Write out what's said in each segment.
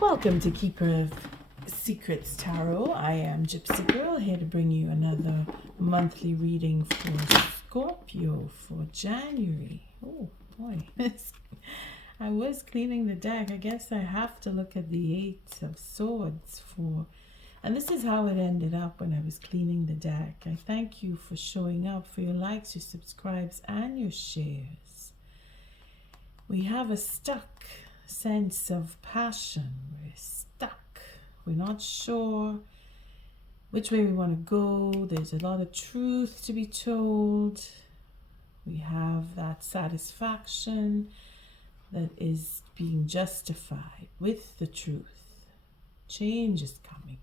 Welcome to Keeper of Secrets Tarot. I am Gypsy Girl, here to bring you another monthly reading for Scorpio for January. Oh boy, I was cleaning the deck. I guess I have to look at the Eight of Swords and this is how it ended up when I was cleaning the deck. I thank you for showing up, for your likes, your subscribes, and your shares. We have a stuck sense of passion. We're stuck. We're not sure which way we want to go. There's a lot of truth to be told. We have that satisfaction that is being justified with the truth. Change is coming,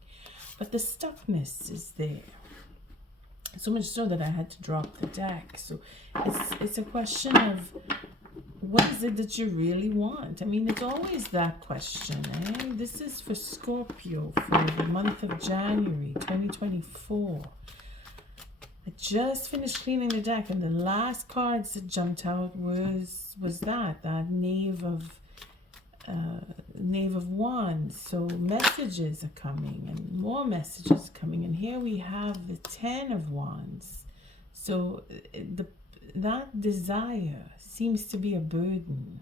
but the stuckness is there. So much so that I had to drop the deck. So it's a question of, what is it that you really want? I mean, it's always that question. This is for Scorpio for the month of January 2024. I just finished cleaning the deck, and the last cards that jumped out was that Knave of Wands. So messages are coming, and more messages are coming. And here we have the Ten of Wands. So that desire seems to be a burden.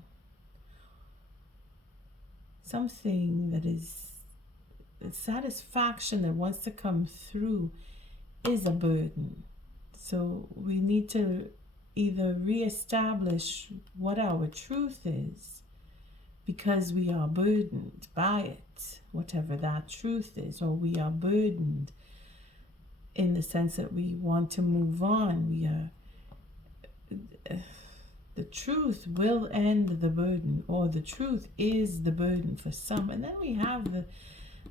Something that is satisfaction that wants to come through is a burden. So we need to either reestablish what our truth is, because we are burdened by it, whatever that truth is, or we are burdened in the sense that we want to move on. The truth will end the burden, or the truth is the burden for some. And then we have the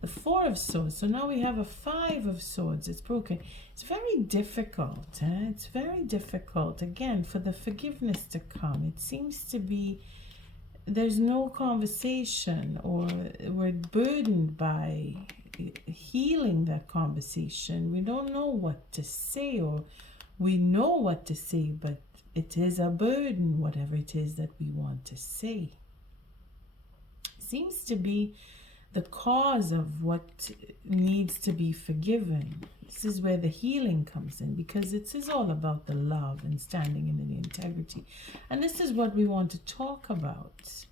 Four of Swords. So now we have a Five of Swords. It's broken. It's very difficult. It's very difficult, again, for the forgiveness to come. It seems to be there's no conversation, or we're burdened by healing that conversation. We don't know what to say, or we know what to say, but it is a burden, whatever it is that we want to say. Seems to be the cause of what needs to be forgiven. This is where the healing comes in, because it is all about the love and standing in the integrity. And this is what we want to talk about,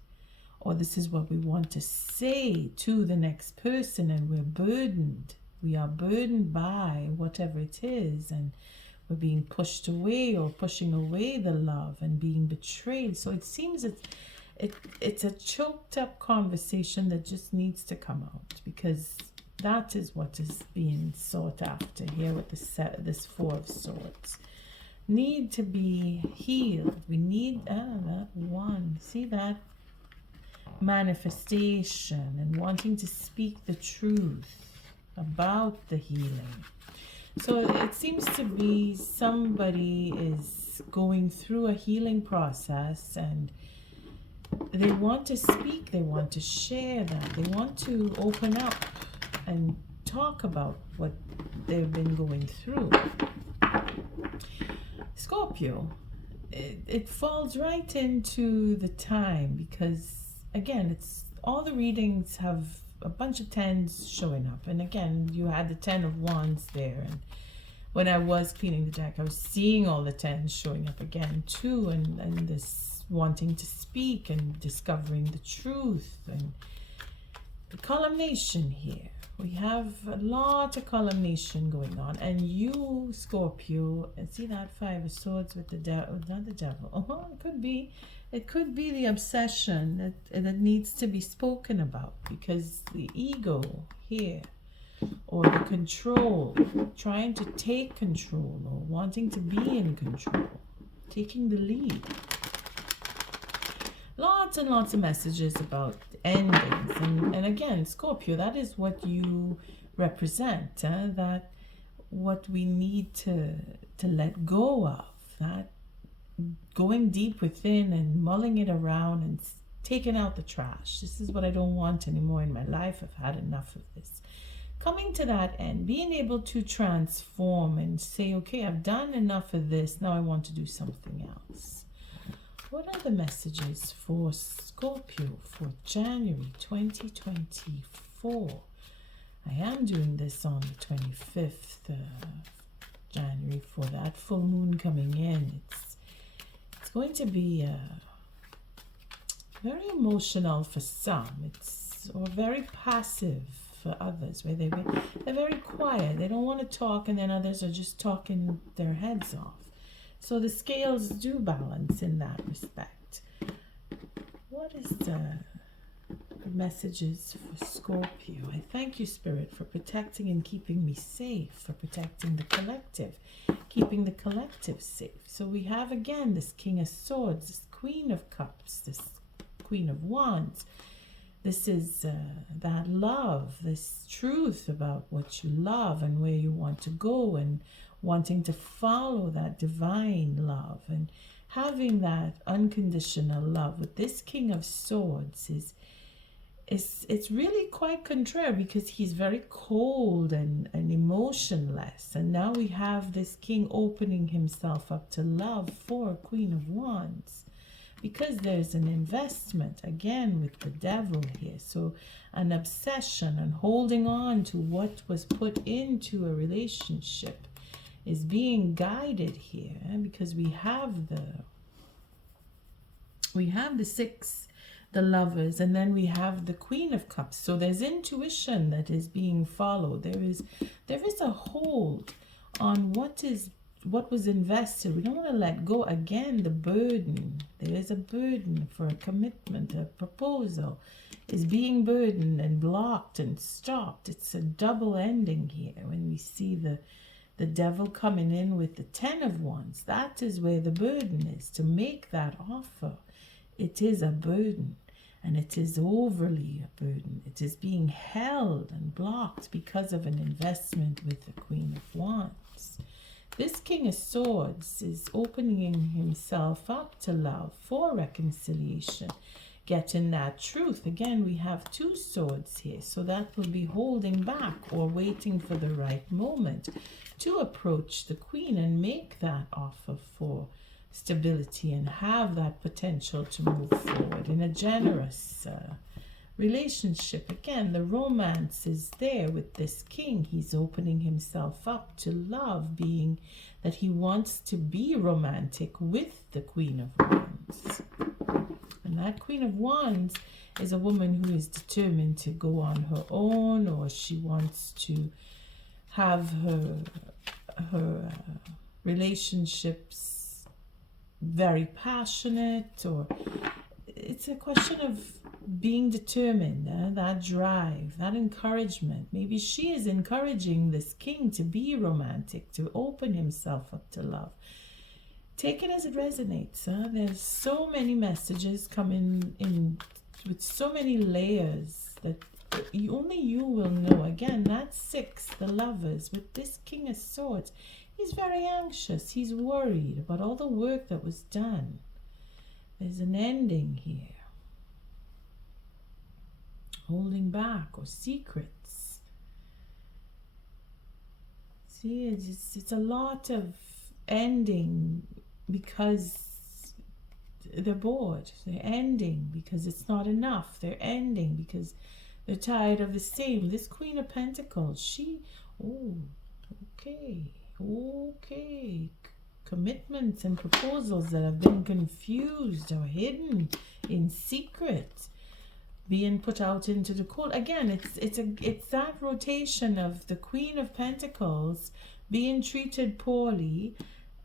or this is what we want to say to the next person, and we're burdened. We are burdened by whatever it is, and we're being pushed away, or pushing away the love, and being betrayed. So it seems it's a choked up conversation that just needs to come out, because that is what is being sought after here with this Four of Swords. Need to be healed. We need that one. See that manifestation and wanting to speak the truth about the healing. So it seems to be somebody is going through a healing process, and they want to speak, they want to share that, they want to open up and talk about what they've been going through. Scorpio, it falls right into the time, because again, it's all the readings have a bunch of tens showing up, and again, you had the Ten of Wands there, and when I was cleaning the deck, I was seeing all the tens showing up again too, and this wanting to speak and discovering the truth, and the culmination here. We have a lot of culmination going on, and you, Scorpio, and see that Five of Swords with the devil, not the devil. Oh, it could be the obsession that needs to be spoken about, because the ego here, or the control, trying to take control, or wanting to be in control, taking the lead. Lots and lots of messages about endings, and again, Scorpio, that is what you represent, that what we need to let go of, that going deep within and mulling it around and taking out the trash. This is what I don't want anymore in my life. I've had enough of this. Coming to that end, being able to transform and say, okay, I've done enough of this, now I want to do something else. What are the messages for Scorpio for January 2024? I am doing this on the 25th January for that full moon coming in. It's going to be very emotional for some. Or very passive for others, where they're very quiet. They don't want to talk, and then others are just talking their heads off. So the scales do balance in that respect. What is the messages for Scorpio? I thank you, Spirit, for protecting and keeping me safe, for protecting the collective, keeping the collective safe. So we have again this King of Swords, this Queen of Cups, this Queen of Wands. This is that love, this truth about what you love and where you want to go, and wanting to follow that divine love and having that unconditional love. With this King of Swords it's really quite contrary, because he's very cold and emotionless. And now we have this king opening himself up to love for Queen of Wands, because there's an investment again with the devil here. So an obsession and holding on to what was put into a relationship is being guided here, because we have the six, the lovers, and then we have the Queen of Cups. So there's intuition that is being followed. There is a hold on what was invested. We don't want to let go. Again, the burden. There is a burden for a commitment, a proposal is being burdened and blocked and stopped. It's a double ending here when we see the devil coming in with the 10 of Wands. That is where the burden is, to make that offer. It is a burden, and it is overly a burden. It is being held and blocked because of an investment with the Queen of Wands. This King of Swords is opening himself up to love for reconciliation, getting that truth. Again, we have two swords here, so that will be holding back or waiting for the right moment to approach the Queen and make that offer for stability and have that potential to move forward in a generous relationship. Again, the romance is there with this king. He's opening himself up to love, being that he wants to be romantic with the Queen of Wands. And that Queen of Wands is a woman who is determined to go on her own, or she wants to have her relationships very passionate, or it's a question of being determined, that drive, that encouragement. Maybe she is encouraging this king to be romantic, to open himself up to love. Take it as it resonates. There's so many messages coming in with so many layers that only you will know. Again, that 6, the lovers, with this King of Swords, he's very anxious. He's worried about all the work that was done. There's an ending here. Holding back or secrets. See, it's a lot of ending because they're bored. They're ending because it's not enough. They're ending because they're tired of the same. This Queen of Pentacles, okay. Commitments and proposals that have been confused or hidden in secret, being put out into the cold. Again, it's that rotation of the Queen of Pentacles being treated poorly,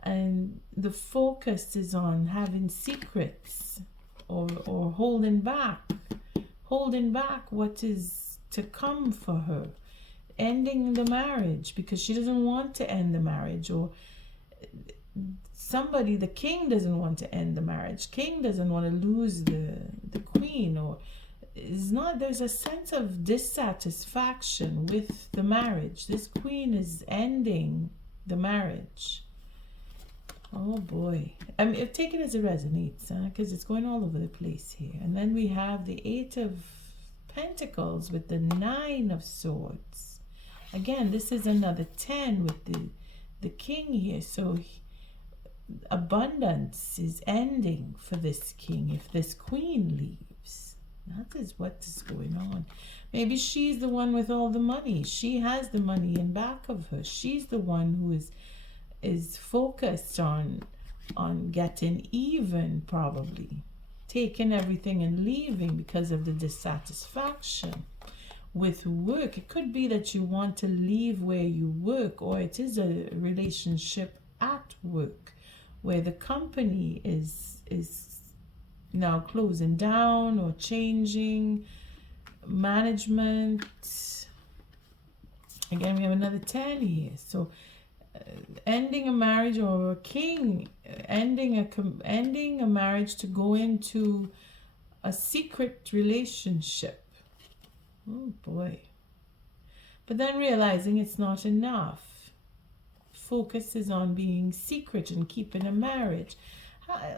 and the focus is on having secrets or holding back what is to come for her, ending the marriage because she doesn't want to end the marriage, or somebody, the king, doesn't want to end the marriage. King doesn't want to lose the queen, or is not. There's a sense of dissatisfaction with the marriage. This queen is ending the marriage. Oh boy. I mean, take it as it resonates, because it's going all over the place here. And then we have the 8 of Pentacles with the 9 of Swords. Again, this is another 10 with the king here. So abundance is ending for this king if this queen leaves. That is what is going on. Maybe she's the one with all the money. She has the money in back of her. She's the one who is focused on getting even, probably taking everything and leaving because of the dissatisfaction with work. It could be that you want to leave where you work, or it is a relationship at work where the company is now closing down or changing management. Again, we have another 10 here. So ending a marriage, or a king ending a marriage to go into a secret relationship. Oh boy. But then realizing it's not enough. Focus is on being secret and keeping a marriage.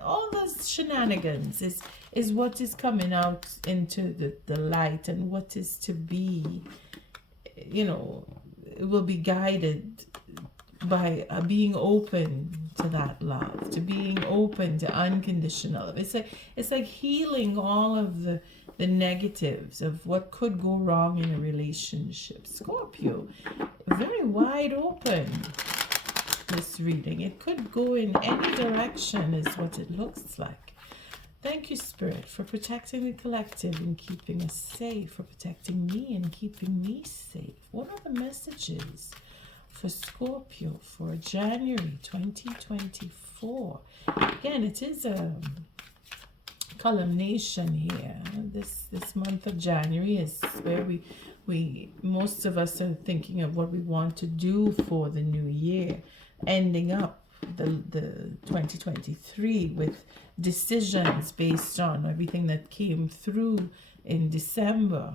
All those shenanigans is what is coming out into the light, and what is to be, it will be guided by being open to that love, to being open to unconditional love. It's like healing all of the negatives of what could go wrong in a relationship. Scorpio, very wide open, this reading. It could go in any direction is what it looks like. Thank you, Spirit, for protecting the collective and keeping us safe, for protecting me and keeping me safe. What are the messages for Scorpio for January 2024? Again, it is a culmination here. This month of January is where we most of us are thinking of what we want to do for the new year, ending up the 2023 with decisions based on everything that came through in December.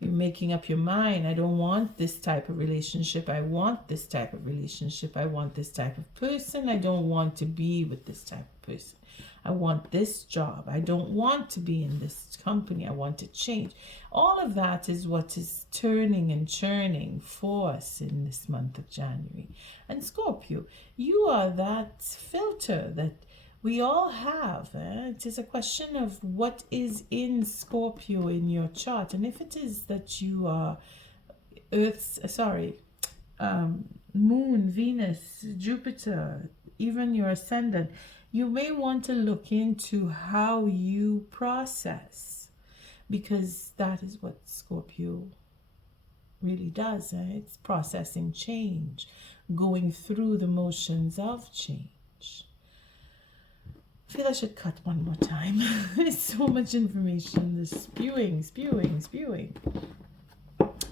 You're making up your mind. I don't want this type of relationship. I want this type of relationship. I want this type of person. I don't want to be with this type of person. I want this job. I don't want to be in this company. I want to change. All of that is what is turning and churning for us in this month of January. And Scorpio, you are that filter that we all have. It is a question of what is in Scorpio in your chart. And if it is that you are Moon, Venus, Jupiter, even your ascendant, you may want to look into how you process, because that is what Scorpio really does. It's processing change, going through the motions of change. I feel I should cut one more time. There's so much information. The spewing.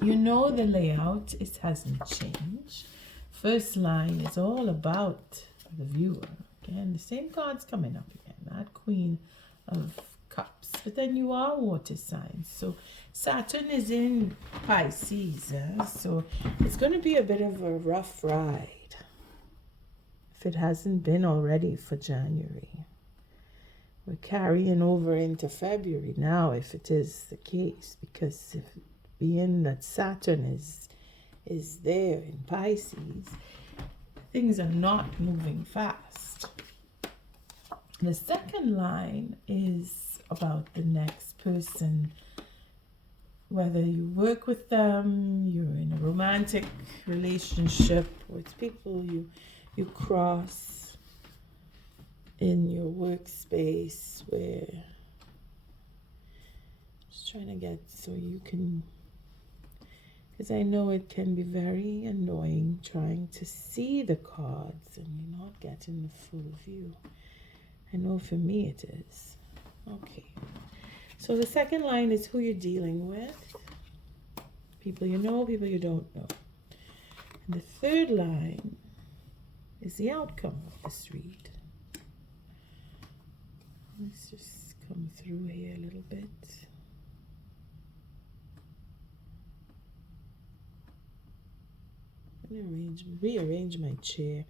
You know the layout. It hasn't changed. First line is all about the viewer. Again, the same card's coming up again. That Queen of Cups. But then you are water signs. So Saturn is in Pisces. So it's going to be a bit of a rough ride, if it hasn't been already for January. We're carrying over into February now, if it is the case, because if being that Saturn is there in Pisces, things are not moving fast. The second line is about the next person, whether you work with them, you're in a romantic relationship, or it's people you cross in your workspace, where just trying to get so you can, because I know it can be very annoying trying to see the cards and you're not getting the full view. I know for me it is. Okay, so the second line is who you're dealing with, people you know, people you don't know. And the third line is the outcome of this read. Let's just come through here a little bit. I'm going to rearrange my chair,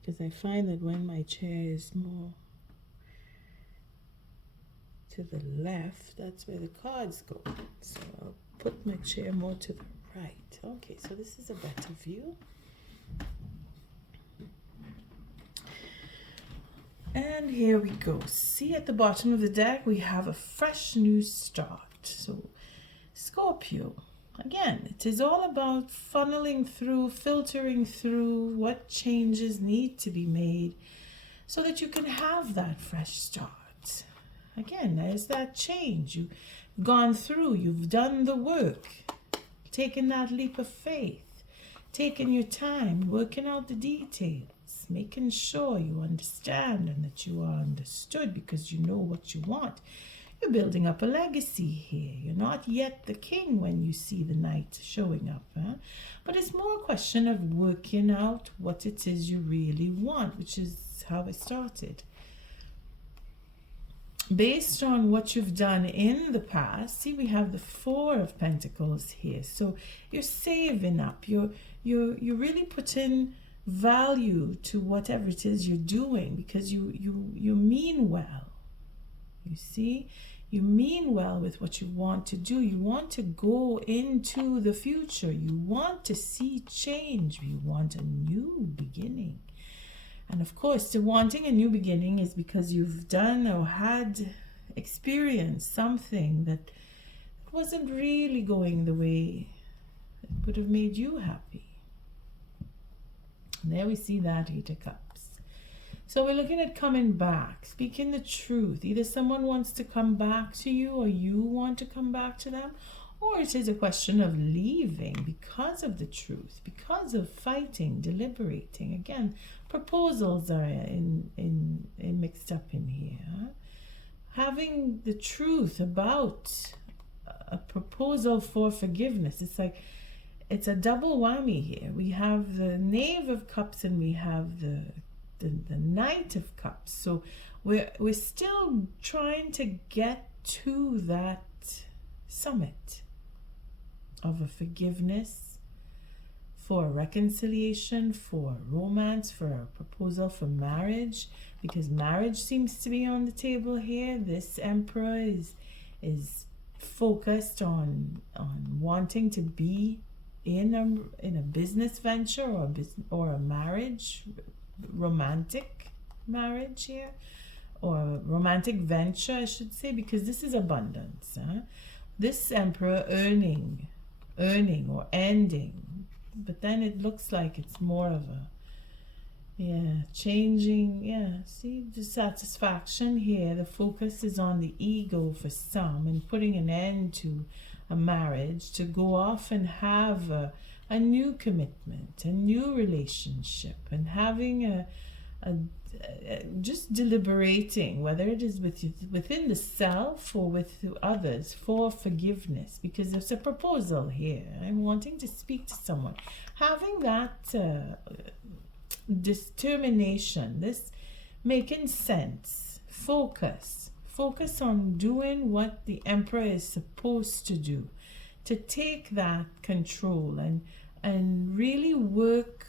because I find that when my chair is more to the left, that's where the cards go. So I'll put my chair more to the right. Okay, so this is a better view. And here we go. See, at the bottom of the deck, we have a fresh new start. So, Scorpio, again, it is all about funneling through, filtering through what changes need to be made so that you can have that fresh start. Again, there's that change. You've gone through, you've done the work, taken that leap of faith, taking your time, working out the details, making sure you understand and that you are understood because you know what you want. You're building up a legacy here. You're not yet the king when you see the knight showing up. But it's more a question of working out what it is you really want, which is how it started. Based on what you've done in the past, see, we have the Four of Pentacles here. So you're saving up. You're really putting value to whatever it is you're doing because you mean well. You see, you mean well with what you want to do. You want to go into the future. You want to see change. You want a new beginning. And of course, the wanting a new beginning is because you've done or had experienced something that wasn't really going the way it would have made you happy. And there we see that Eight of Cups. So we're looking at coming back, speaking the truth. Either someone wants to come back to you or you want to come back to them, or it is a question of leaving because of the truth, because of fighting, deliberating. Again, proposals are in mixed up in here. Having the truth about a proposal for forgiveness. It's like it's a double whammy here. We have the Knave of Cups and we have the Knight of Cups. So we're still trying to get to that summit of a forgiveness, for a reconciliation, for romance, for a proposal for marriage, because marriage seems to be on the table here. This Emperor is focused on wanting to be in a business venture or a marriage, romantic marriage here, or a romantic venture, I should say, because this is abundance. This Emperor earning or ending, but then it looks like it's more of a changing. See, dissatisfaction here. The focus is on the ego for some and putting an end to a marriage to go off and have a new commitment, a new relationship, and having just deliberating whether it is within the self or with others for forgiveness, because there's a proposal here. I'm wanting to speak to someone, having that determination, this making sense, focus on doing what the Emperor is supposed to do, to take that control and really work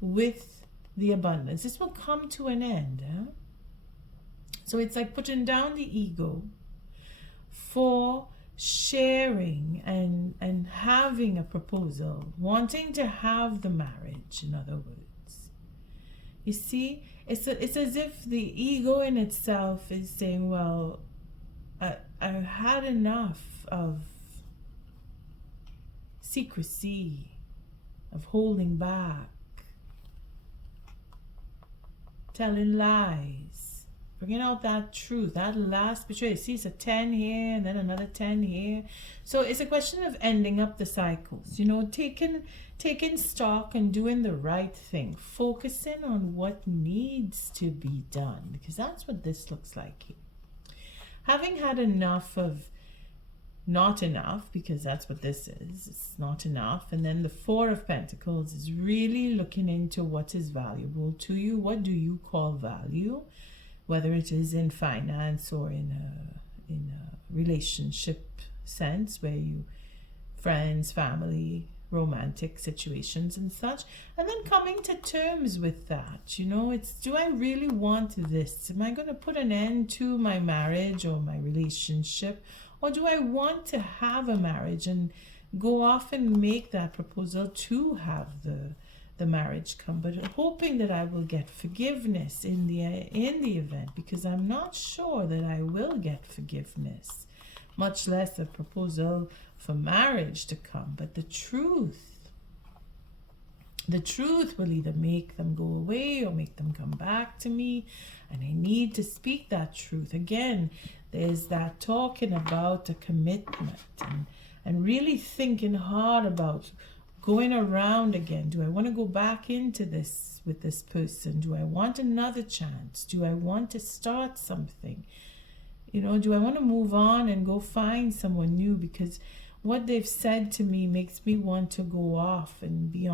with the abundance. This will come to an end. So it's like putting down the ego for sharing and having a proposal, wanting to have the marriage, in other words. You see, it's as if the ego in itself is saying, well, I've had enough of secrecy, of holding back, telling lies, bringing out that truth, that last betrayal. See, it's a 10 here and then another 10 here. So it's a question of ending up the cycles, taking stock and doing the right thing, focusing on what needs to be done, because that's what this looks like here. Having had enough of not enough, because that's what this is, it's not enough. And then the Four of Pentacles is really looking into what is valuable to you. What do you call value, whether it is in finance or in a relationship sense, where you, friends, family, romantic situations and such, and then coming to terms with that. It's, do I really want this? Am I going to put an end to my marriage or my relationship? Or do I want to have a marriage and go off and make that proposal to have the the marriage come, but hoping that I will get forgiveness in the event, because I'm not sure that I will get forgiveness, much less a proposal for marriage to come. But the truth will either make them go away or make them come back to me, and I need to speak that truth. Again, there's that talking about a commitment and really thinking hard about going around again. Do I want to go back into this with this person? Do I want another chance? Do I want to start something? Do I want to move on and go find someone new? Because what they've said to me makes me want to go off and be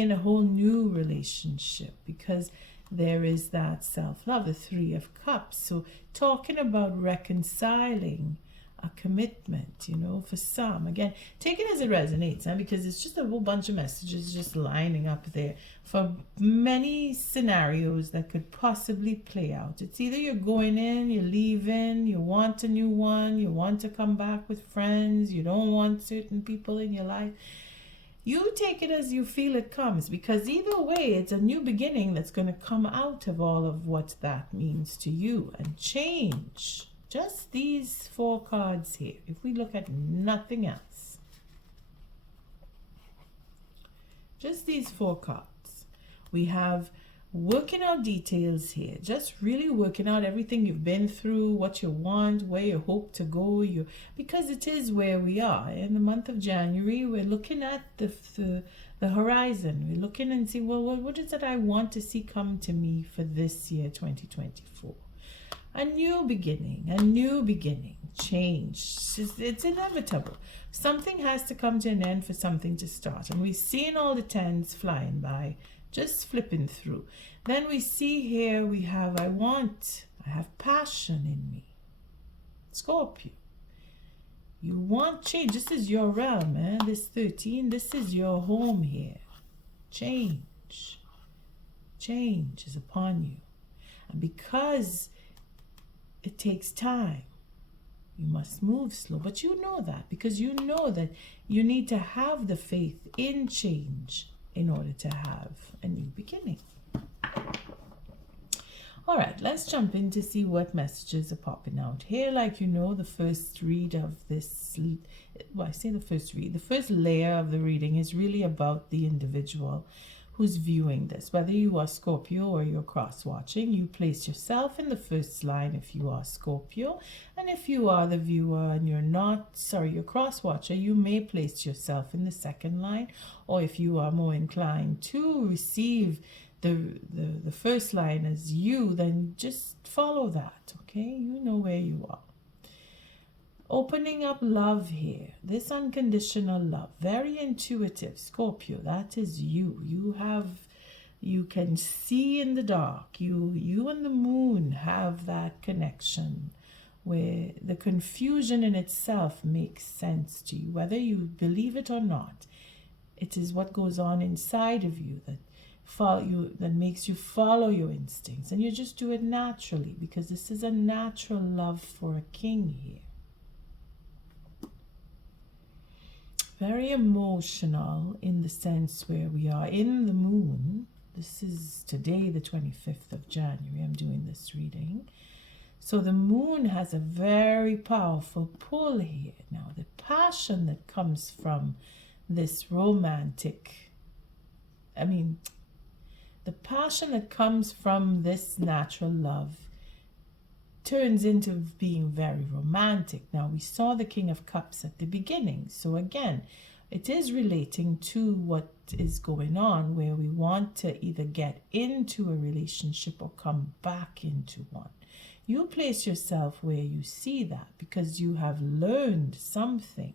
in a whole new relationship, because there is that self-love, the 3 of Cups. So talking about reconciling a commitment, for some. Again, take it as it resonates, because it's just a whole bunch of messages just lining up there for many scenarios that could possibly play out. It's either you're going in, you're leaving, you want a new one, you want to come back with friends, you don't want certain people in your life. You take it as you feel it comes, because either way, it's a new beginning that's going to come out of all of what that means to you, and change. Just these 4 cards here, if we look at nothing else. Just these 4 cards. We have working out details here, just really working out everything you've been through, what you want, where you hope to go, because it is where we are. In the month of January, we're looking at the horizon. We're looking and see, well, what is it I want to see come to me for this year, 2024? A new beginning, change. It's inevitable. Something has to come to an end for something to start. And we've seen all the 10s flying by, just flipping through. Then we see here, we have, I have passion in me. Scorpio. You want change. This is your realm, man. This 13, this is your home here. Change. Change is upon you. And because it takes time, you must move slow. But you know that, because you know that you need to have the faith in change in order to have a new beginning. All right, let's jump in to see what messages are popping out here. Like, the first read of this, well, I say the first read, the first layer of the reading is really about the individual who's viewing this. Whether you are Scorpio or you're cross-watching, you place yourself in the first line if you are Scorpio. And if you are the viewer and you're cross-watcher, you may place yourself in the second line. Or if you are more inclined to receive the first line as you, then just follow that, okay? You know where you are. Opening up love here, this unconditional love, very intuitive. Scorpio, that is you. You can see in the dark. You and the moon have that connection where the confusion in itself makes sense to you, whether you believe it or not. It is what goes on inside of you that makes you follow your instincts, and you just do it naturally, because this is a natural love for a king here. Very emotional in the sense where we are in the moon. This is today, the 25th of January. I'm doing this reading. So the moon has a very powerful pull here. Now, the passion that comes from this the passion that comes from this natural love turns into being very romantic. Now, we saw the King of Cups at the beginning. So again, it is relating to what is going on, where we want to either get into a relationship or come back into one. You place yourself where you see that, because you have learned something.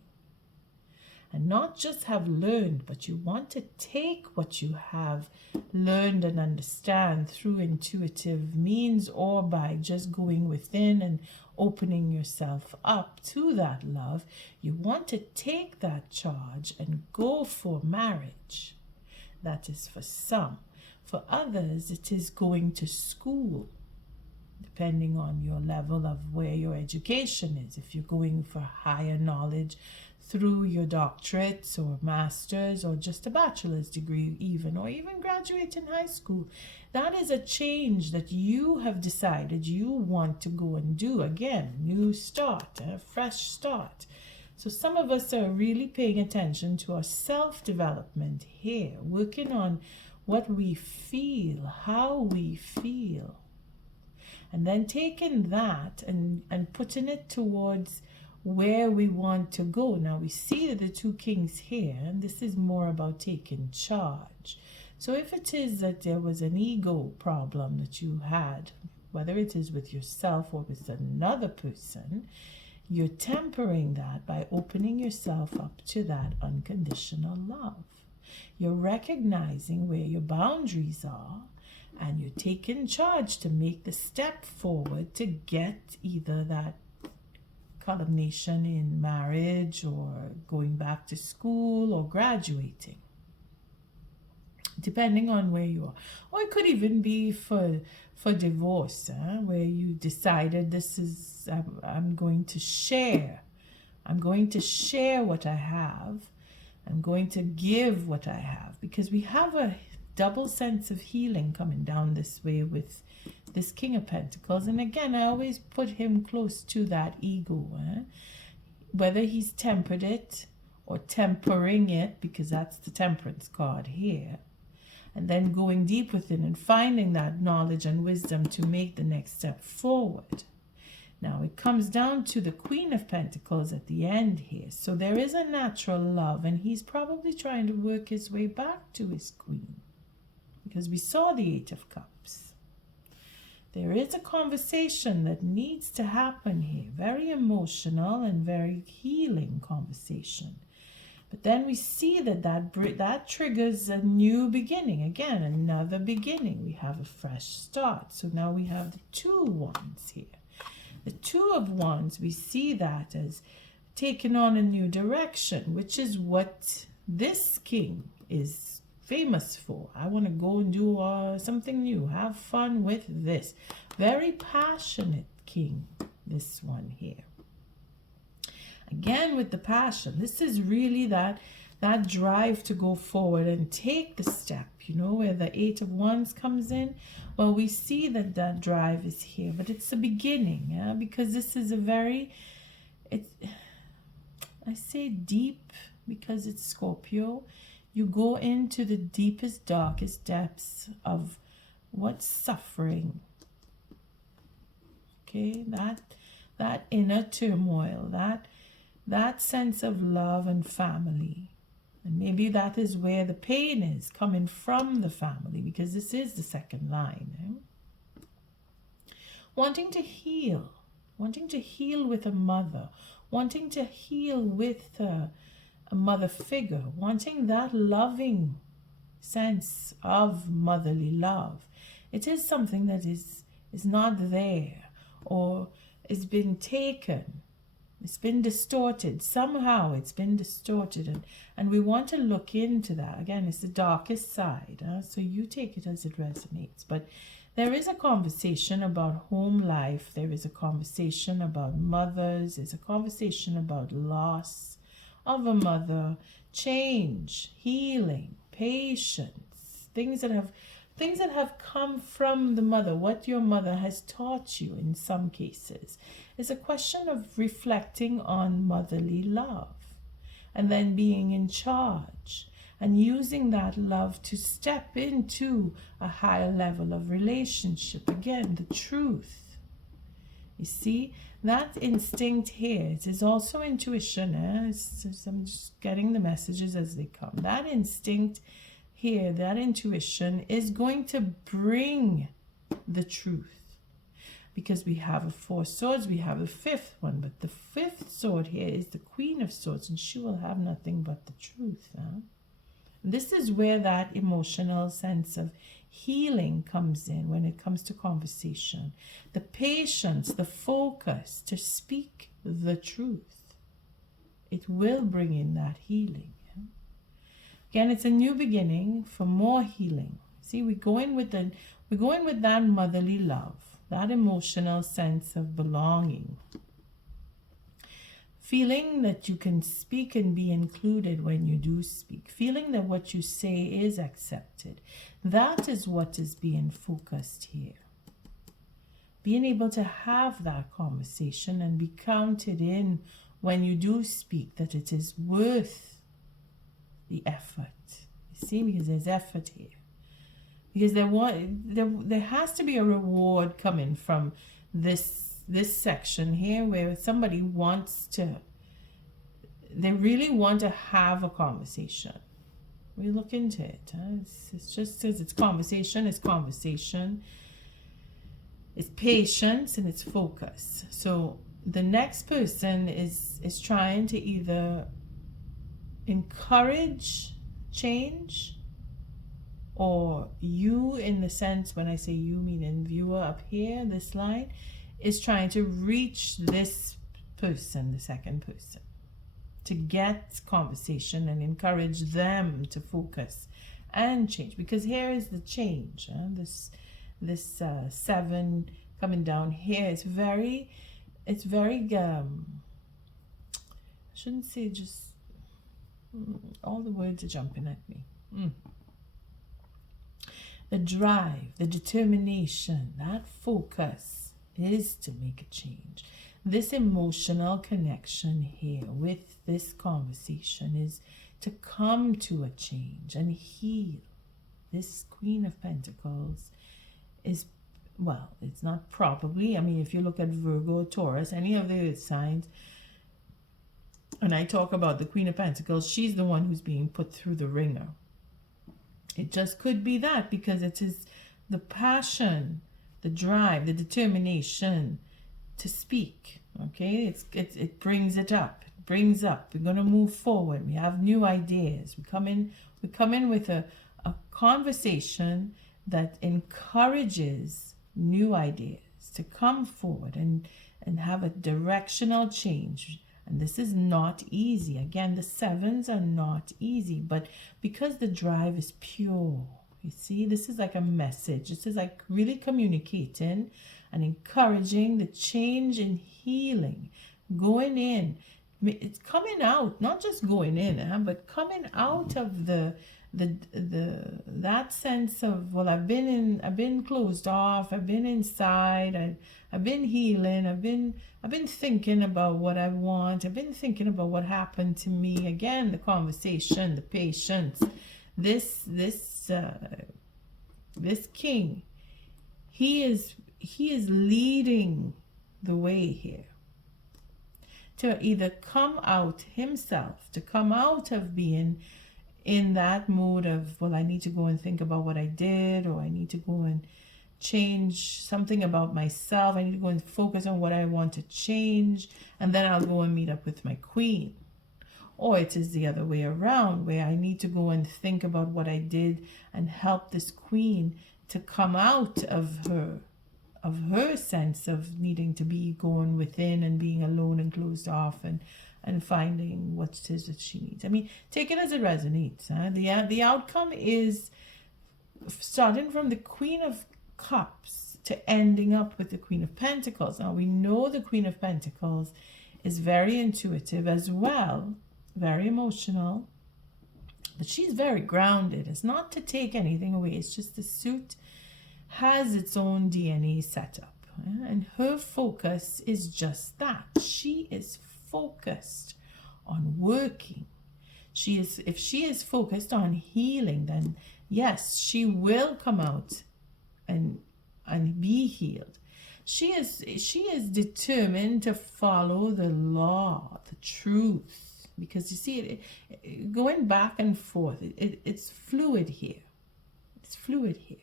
And not just have learned, but you want to take what you have learned and understand through intuitive means, or by just going within and opening yourself up to that love. You want to take that charge and go for marriage. That is for some. For others, it is going to school, depending on your level of where your education is. If you're going for higher knowledge through your doctorates or masters or just a bachelor's degree even, or even graduating high school. That is a change that you have decided you want to go and do. Again, new start, a fresh start. So some of us are really paying attention to our self-development here, working on what we feel, how we feel. And then taking that and putting it towards where we want to go. Now we see the two kings here, and this is more about taking charge. So if it is that there was an ego problem that you had, whether it is with yourself or with another person, you're tempering that by opening yourself up to that unconditional love. You're recognizing where your boundaries are, and you're taking charge to make the step forward to get either that culmination in marriage or going back to school or graduating, depending on where you are. Or it could even be for divorce, where you decided this is, I'm going to share. I'm going to share what I have. I'm going to give what I have, because we have a double sense of healing coming down this way with this King of Pentacles. And again, I always put him close to that ego, whether he's tempered it or tempering it, because that's the Temperance card here, and then going deep within and finding that knowledge and wisdom to make the next step forward. Now it comes down to the Queen of Pentacles at the end here. So there is a natural love, and he's probably trying to work his way back to his queen, because we saw the Eight of Cups. There is a conversation that needs to happen here, very emotional and very healing conversation. But then we see that triggers a new beginning. Again, another beginning. We have a fresh start. So now we have the Two of Wands here. The Two of Wands, we see that as taking on a new direction, which is what this king is famous for. I want to go and do something new, have fun with this. Very passionate king, this one here. Again, with the passion, this is really that drive to go forward and take the step, where the Eight of Wands comes in. Well, we see that drive is here, but it's the beginning, because this is I say deep because it's Scorpio. You go into the deepest, darkest depths of what's suffering. Okay, that inner turmoil, that sense of love and family. And maybe that is where the pain is coming from, the family, because this is the second line. Wanting to heal with a mother, wanting to heal with a mother figure, wanting that loving sense of motherly love. It is something that is not there, or it's been taken. It's been distorted. Somehow it's been distorted. And we want to look into that. Again, it's the darkest side. So you take it as it resonates. But there is a conversation about home life. There is a conversation about mothers. There's a conversation about loss of a mother, change, healing, patience, things that have come from the mother, what your mother has taught you in some cases. It's a question of reflecting on motherly love and then being in charge and using that love to step into a higher level of relationship. Again, the truth. You see, that instinct here, it is also intuition. I'm just getting the messages as they come. That instinct here, that intuition is going to bring the truth. Because we have a Four Swords, we have a fifth one, but the fifth sword here is the Queen of Swords, and she will have nothing but the truth. This is where that emotional sense of healing comes in when it comes to conversation. The patience, the focus to speak the truth. It will bring in that healing. Again, it's a new beginning for more healing. See, we go in with that motherly love, that emotional sense of belonging. feeling that you can speak and be included when you do speak, feeling that what you say is accepted. That is what is being focused here. Being able to have that conversation and be counted in when you do speak, that it is worth the effort. You see, because there's effort here. Because there has to be a reward coming from this section here, where somebody wants to, they really want to have a conversation. We look into it. It's just says it's conversation, it's patience, and it's focus. So the next person is trying to either encourage change, or you, in the sense, when I say you, meaning viewer up here, this line, is trying to reach this person, the second person, to get conversation and encourage them to focus and change. Because here is the change. This 7 coming down here. It's very I shouldn't say just all the words are jumping at me. The drive, the determination, that focus is to make a change. This emotional connection here with this conversation is to come to a change and heal. This Queen of Pentacles is, well, it's not probably, I mean, if you look at Virgo, Taurus, any of the earth signs, and I talk about the Queen of Pentacles, she's the one who's being put through the ringer. It just could be that, because it is the passion, the drive, the determination to speak. Okay, it brings it up. It brings up. We're going to move forward. We have new ideas. We come in with a conversation that encourages new ideas to come forward and have a directional change. And this is not easy. Again, the 7s are not easy, but because the drive is pure, you see, this is like a message. This is like really communicating and encouraging the change and healing, going in. It's coming out, not just going in, but coming out of that sense of, well, I've been closed off, I've been inside, I've been healing, I've been thinking about what I want, I've been thinking about what happened to me. Again, the conversation, the patience. This king, he is leading the way here to either come out himself, to come out of being in that mode of, well, I need to go and think about what I did, or I need to go and change something about myself. I need to go and focus on what I want to change, and then I'll go and meet up with my queen. Or it is the other way around, where I need to go and think about what I did and help this queen to come out of her sense of needing to be going within and being alone and closed off and finding what it is that she needs. I mean, take it as it resonates. The outcome is starting from the Queen of Cups to ending up with the Queen of Pentacles. Now, we know the Queen of Pentacles is very intuitive as well, very emotional, but she's very grounded. It's not to take anything away. It's just the suit has its own DNA setup. And her focus is just that. She is focused on working. If she is focused on healing, then yes, she will come out and be healed. She is determined to follow the law, the truth, because you see it going back and forth. It's fluid here. It's fluid here.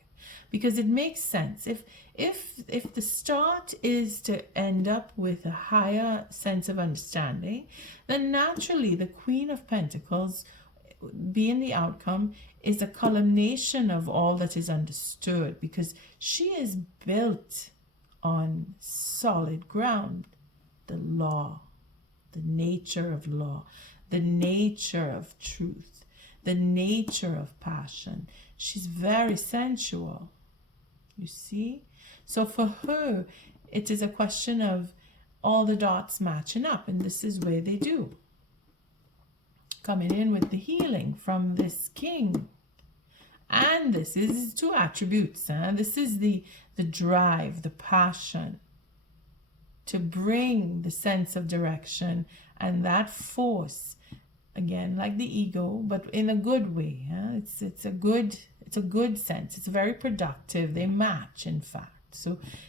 Because it makes sense. If the start is to end up with a higher sense of understanding, then naturally the Queen of Pentacles, being the outcome, is a culmination of all that is understood, because she is built on solid ground. The law, the nature of law, the nature of truth, the nature of passion. She's very sensual, you see? So for her, it is a question of all the dots matching up, and this is where they do. Coming in with the healing from this king. And this is two attributes. This is the drive, the passion to bring the sense of direction and that force, again, like the ego, but in a good way. It's a good sense. It's very productive. They match, in fact.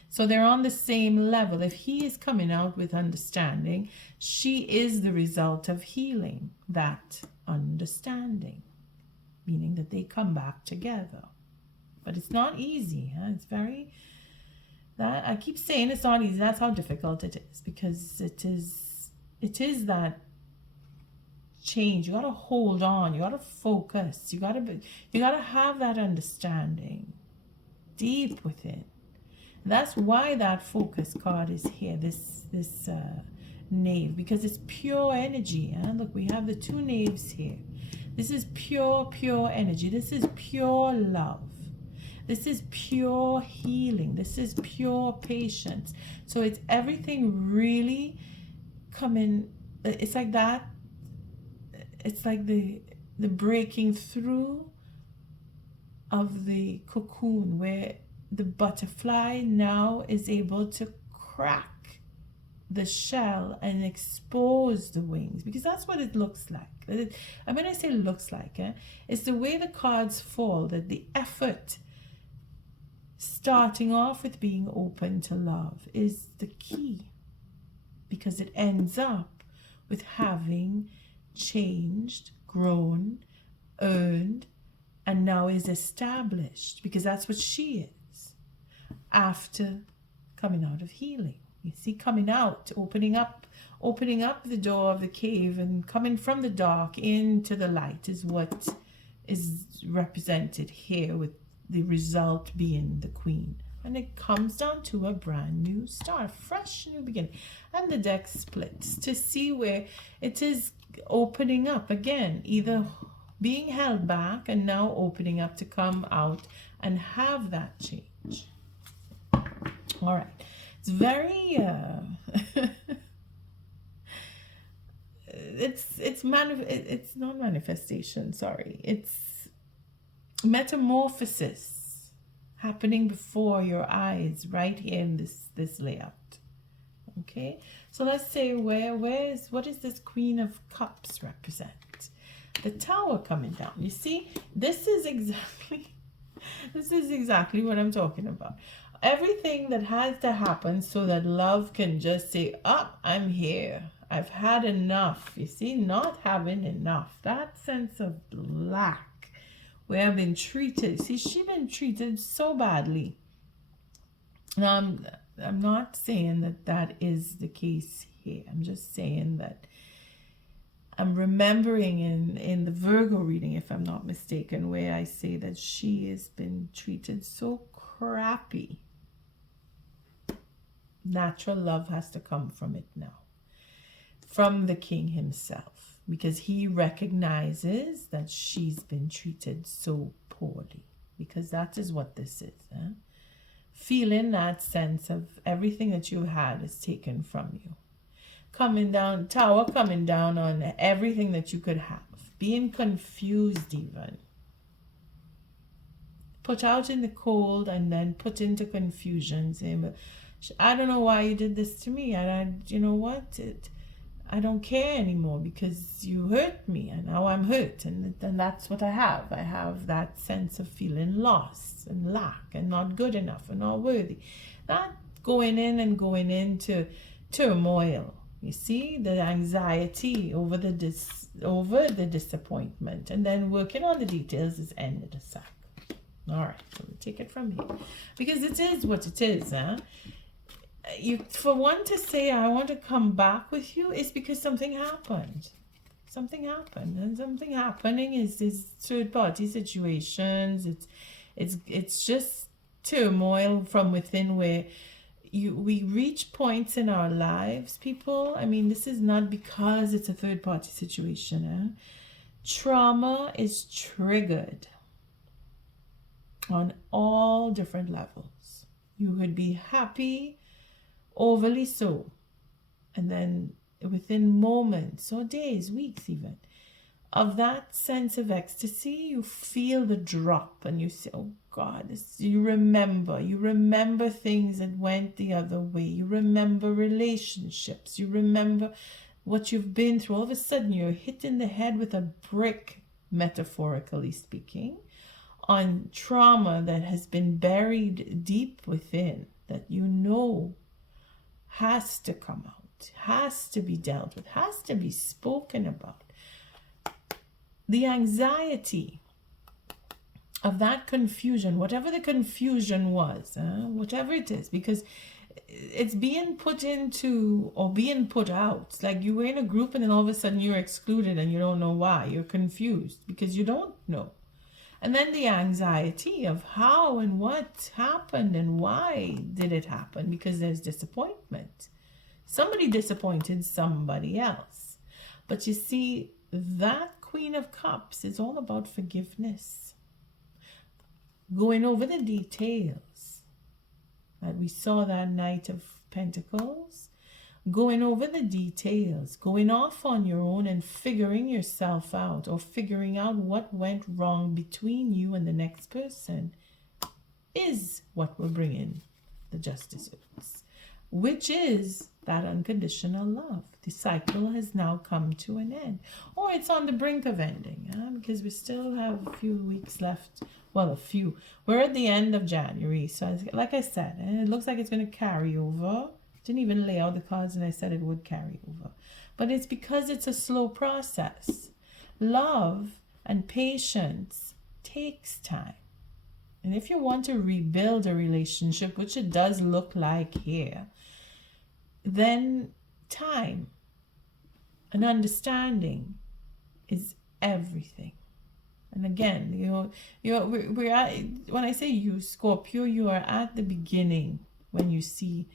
So they're on the same level. If he is coming out with understanding, she is the result of healing that understanding, meaning that they come back together. But it's not easy. It's very, that I keep saying it's not easy. That's how difficult it is, because it is that change. You got to hold on. You got to focus. You got to have that understanding deep within. That's why that focus card is here, this knave, because it's pure energy. Look, we have the two knaves here. This is pure energy. This is pure love. This is pure healing. This is pure patience. So it's everything really coming. It's like that. It's like the breaking through of the cocoon, where the butterfly now is able to crack the shell and expose the wings, because that's what it looks like. And when I say looks like, it's the way the cards fall, that the effort starting off with being open to love is the key, because it ends up with having changed, grown, earned, and now is established, because that's what she is after coming out of healing. You see, coming out, opening up the door of the cave and coming from the dark into the light is what is represented here, with the result being the queen. And it comes down to a brand new start, fresh new beginning. And the deck splits to see where it is opening up again, either being held back and now opening up to come out and have that change. All right. It's very it's not manifestation, sorry. It's metamorphosis happening before your eyes right here in this layout. Okay? So let's say what is this Queen of Cups represent? The Tower coming down. You see, this is exactly what I'm talking about. Everything that has to happen so that love can just say, I'm here. I've had enough. You see, not having enough. That sense of lack, where I've been treated. See, she's been treated so badly. Now, I'm not saying that is the case here. I'm just saying that I'm remembering in the Virgo reading, if I'm not mistaken, where I say that she has been treated so crappy. Natural love has to come from it now, from the king himself, because he recognizes that she's been treated so poorly, because that is what this is. Feeling that sense of everything that you had is taken from you. Coming down, Tower coming down on everything that you could have. Being confused even. Put out in the cold and then put into confusion, saying, I don't know why you did this to me. You know what? I don't care anymore because you hurt me and now I'm hurt. And that's what I have. I have that sense of feeling lost and lack and not good enough and not worthy. Not going into turmoil. You see, the anxiety over the disappointment, and then working on the details is end of the cycle. All right, so we'll take it from here, because it is what it is. For one to say I want to come back with you is because something happened. Something happened, and something happening is third party situations. It's just turmoil from within, where we reach points in our lives, people. I mean, this is not because it's a third party situation. Trauma is triggered on all different levels. You would be happy, overly so, And then within moments or days, weeks even, of that sense of ecstasy, you feel the drop and you say, oh God, you remember things that went the other way. You remember relationships. You remember what you've been through. All of a sudden, you're hit in the head with a brick, metaphorically speaking, on trauma that has been buried deep within, that you know has to come out, has to be dealt with, has to be spoken about. The anxiety of that confusion, whatever the confusion was, whatever it is, because it's being put into or being put out. It's like you were in a group and then all of a sudden you're excluded and you don't know why. You're confused because you don't know. And then the anxiety of how and what happened and why did it happen, because there's disappointment. Somebody disappointed somebody else. But you see, that Queen of Cups is all about forgiveness. Going over the details that we saw that Knight of Pentacles. Going over the details, going off on your own and figuring yourself out, or figuring out what went wrong between you and the next person, is what will bring in the Justices, which is that unconditional love. The cycle has now come to an end, or it's on the brink of ending, because we still have a few weeks left. Well, a few. We're at the end of January, so like I said, it looks like it's going to carry over. Didn't even lay out the cards and I said it would carry over. But it's because it's a slow process. Love and patience takes time. And if you want to rebuild a relationship, which it does look like here, then time and understanding is everything. And again, we're at, when I say you, Scorpio, you are at the beginning when you see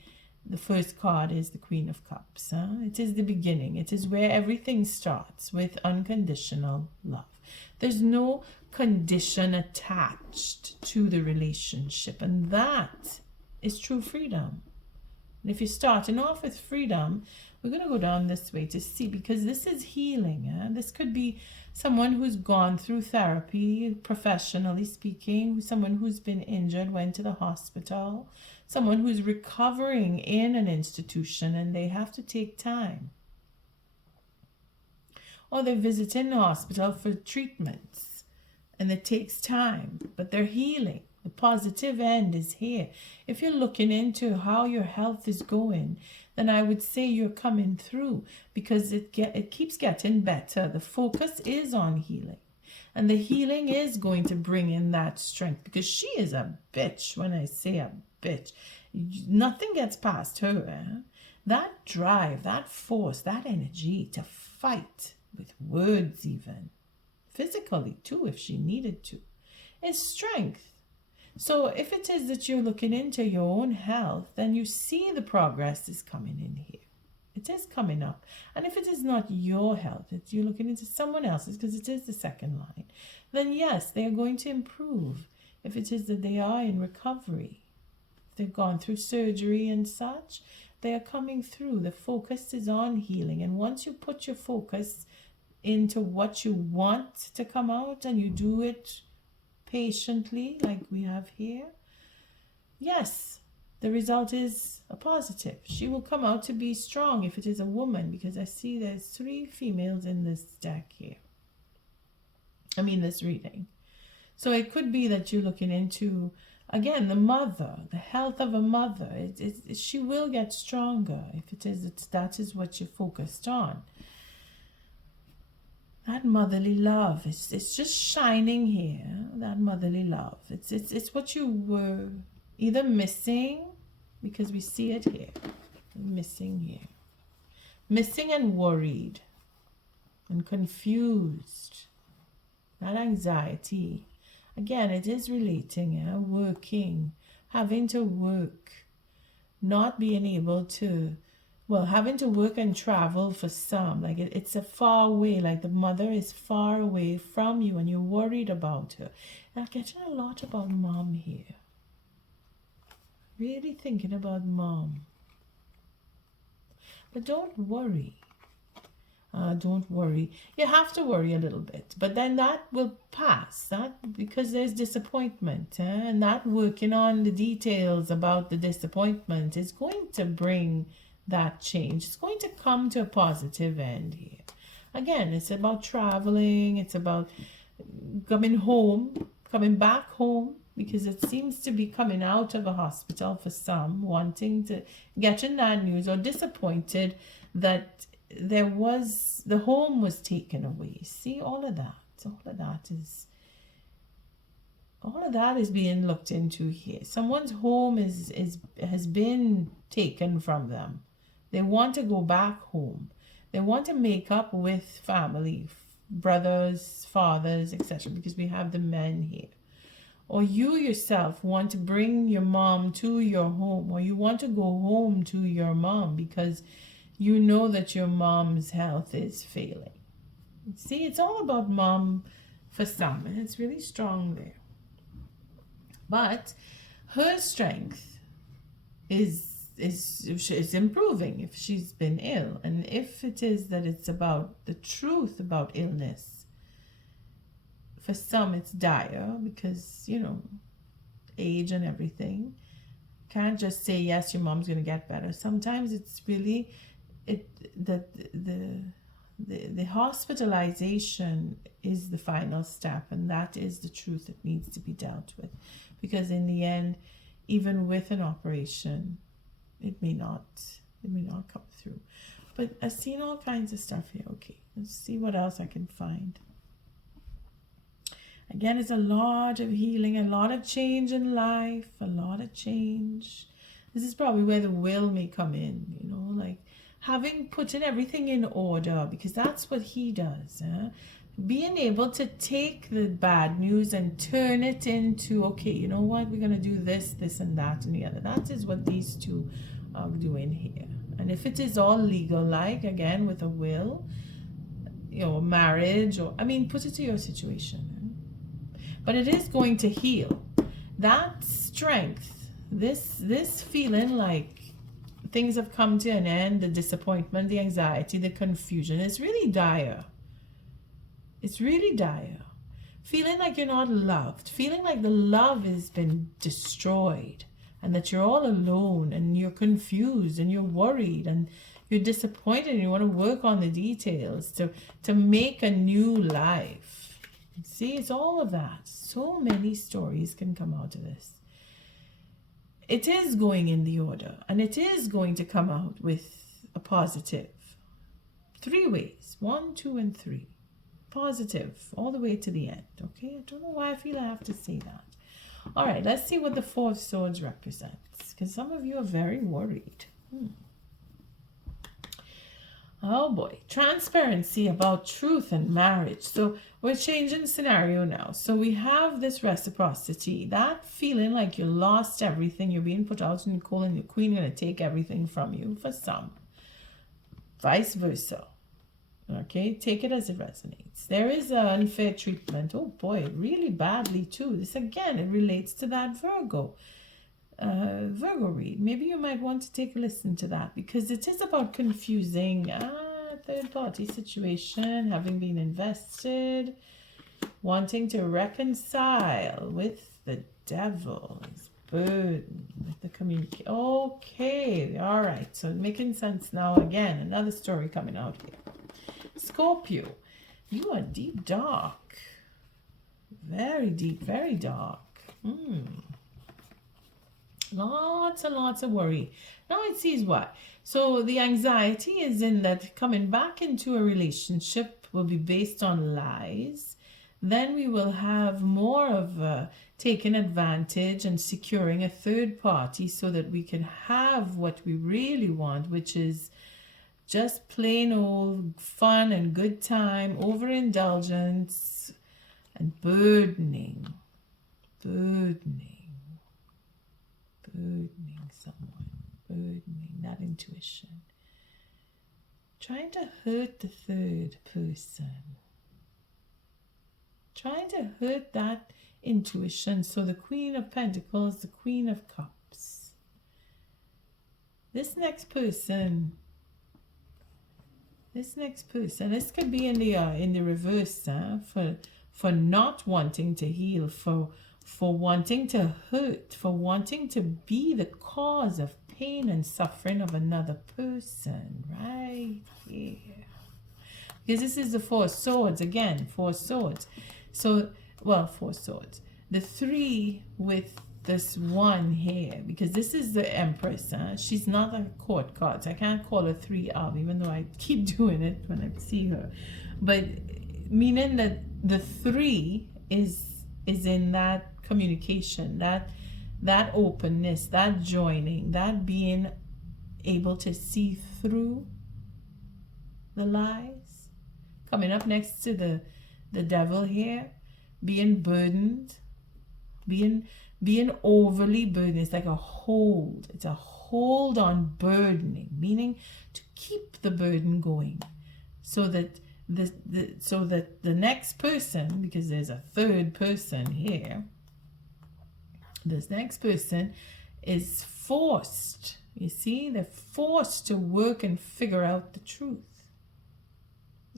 the first card is the Queen of Cups. It is the beginning. It is where everything starts, with unconditional love. There's no condition attached to the relationship, and that is true freedom. And if you're starting off with freedom, we're going to go down this way to see, because this is healing. This could be someone who's gone through therapy, professionally speaking, someone who's been injured, went to the hospital, someone who's recovering in an institution and they have to take time. Or they're visiting the hospital for treatments and it takes time, but they're healing. The positive end is here. If you're looking into how your health is going, then I would say you're coming through, because it keeps getting better. The focus is on healing. And the healing is going to bring in that strength, because she is a bitch. When I say a bitch, nothing gets past her. That drive, that force, that energy to fight with words, even physically too, if she needed to, is strength. So if it is that you're looking into your own health, then you see the progress is coming in here. It is coming up. And if it is not your health, if you're looking into someone else's, because it is the second line, then yes, they are going to improve. If it is that they are in recovery, if they've gone through surgery and such, they are coming through. The focus is on healing. And once you put your focus into what you want to come out, and you do it patiently, like we have here, yes, the result is a positive. She will come out to be strong if it is a woman, because I see there's 3 females in this deck here. This reading. So it could be that you're looking into, again, the mother, the health of a mother. She will get stronger if it is that is what you're focused on. That motherly love, it's just shining here. That motherly love, it's what you were either missing, because we see it here, missing here, missing and worried and confused. That anxiety, again, it is relating, working, having to work, not being able to, having to work and travel for some, like it's a far away, like the mother is far away from you and you're worried about her. And I'm getting a lot about mom here. Really thinking about mom. But don't worry. Don't worry. You have to worry a little bit, but then that will pass. That because there's disappointment, and that working on the details about the disappointment is going to bring that change. It's going to come to a positive end here. Again, it's about traveling. It's about coming home, coming back home, because it seems to be coming out of a hospital for some, wanting to getting that news or disappointed that the home was taken away. See, all of that is being looked into here. Someone's home has been taken from them. They want to go back home. They want to make up with family, brothers, fathers, etc., because we have the men here. Or you yourself want to bring your mom to your home, or you want to go home to your mom because you know that your mom's health is failing. See, it's all about mom for some, and it's really strong there. But her strength is improving if she's been ill. And if it is that it's about the truth about illness, for some it's dire because, age and everything. Can't just say, yes, your mom's going to get better. Sometimes it's really the hospitalization is the final step, and that is the truth that needs to be dealt with, because in the end, even with an operation, it may not come through. But I've seen all kinds of stuff here. Okay, let's see what else I can find. Again, it's a lot of healing, a lot of change in life, a lot of change. This is probably where the will may come in, like putting everything in order, because that's what he does. Being able to take the bad news and turn it into, okay, you know what, we're going to do this, and that, and the other. That is what these two are doing here. And if it is all legal, like, again, with a will, marriage, or, put it to your situation. But it is going to heal. That strength, this feeling like things have come to an end, the disappointment, the anxiety, the confusion, it's really dire. It's really dire. Feeling like you're not loved, feeling like the love has been destroyed, and that you're all alone, and you're confused, and you're worried, and you're disappointed, and you want to work on the details to make a new life. See, it's all of that. So many stories can come out of this. It is going in the order, and it is going to come out with a positive. 3 ways. 1, 2, and 3. Positive all the way to the end. Okay, I don't know why I feel I have to say that. All right, let's see what the 4 of Swords represents, because some of you are very worried. Oh boy, transparency about truth and marriage. So we're changing scenario now. So we have this reciprocity, that feeling like you lost everything, you're being put out in the cold, and the queen going to take everything from you for some. Vice versa. Okay, take it as it resonates. There is an unfair treatment. Oh boy, really badly too. This again, it relates to that Virgo read. Maybe you might want to take a listen to that, because it is about confusing third party situation, having been invested, wanting to reconcile with the devil, his burden with the community. Okay, all right, so making sense now. Again, another story coming out here. Scorpio, you are deep dark, very deep, very dark. Lots and lots of worry. Now it sees what? So the anxiety is in that coming back into a relationship will be based on lies. Then we will have more of taking advantage and securing a third party so that we can have what we really want, which is just plain old fun and good time, overindulgence, and burdening someone, burdening that intuition, trying to hurt the third person, trying to hurt that intuition. So the Queen of Pentacles, the Queen of Cups. This next person This next person, this could be in the reverse, for not wanting to heal, for wanting to hurt, for wanting to be the cause of pain and suffering of another person, right here. Because this is the Four Swords again, Four Swords. So, well, Four Swords. The 3 with this 1 here, because this is the Empress. She's not a court card, so I can't call her 3 up, even though I keep doing it when I see her. But meaning that the 3 is in that communication, that openness, that joining, that being able to see through the lies. Coming up next to the Devil here, being burdened, being overly burdened. It's like a hold. It's a hold on burdening, meaning to keep the burden going, so that the next person, because there's a third person here, this next person is forced. You see, they're forced to work and figure out the truth.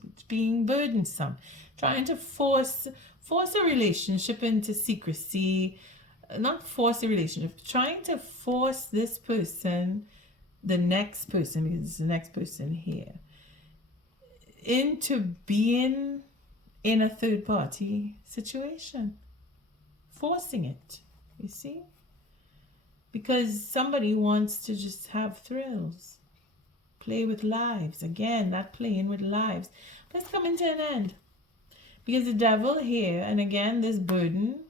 It's being burdensome, trying to force a relationship into secrecy. Not force a relationship, trying to force this person, the next person, because it's the next person here, into being in a third party situation. Forcing it, you see? Because somebody wants to just have thrills. Play with lives. Again, that playing with lives. But it's coming to an end. Because the Devil here, and again, this burden,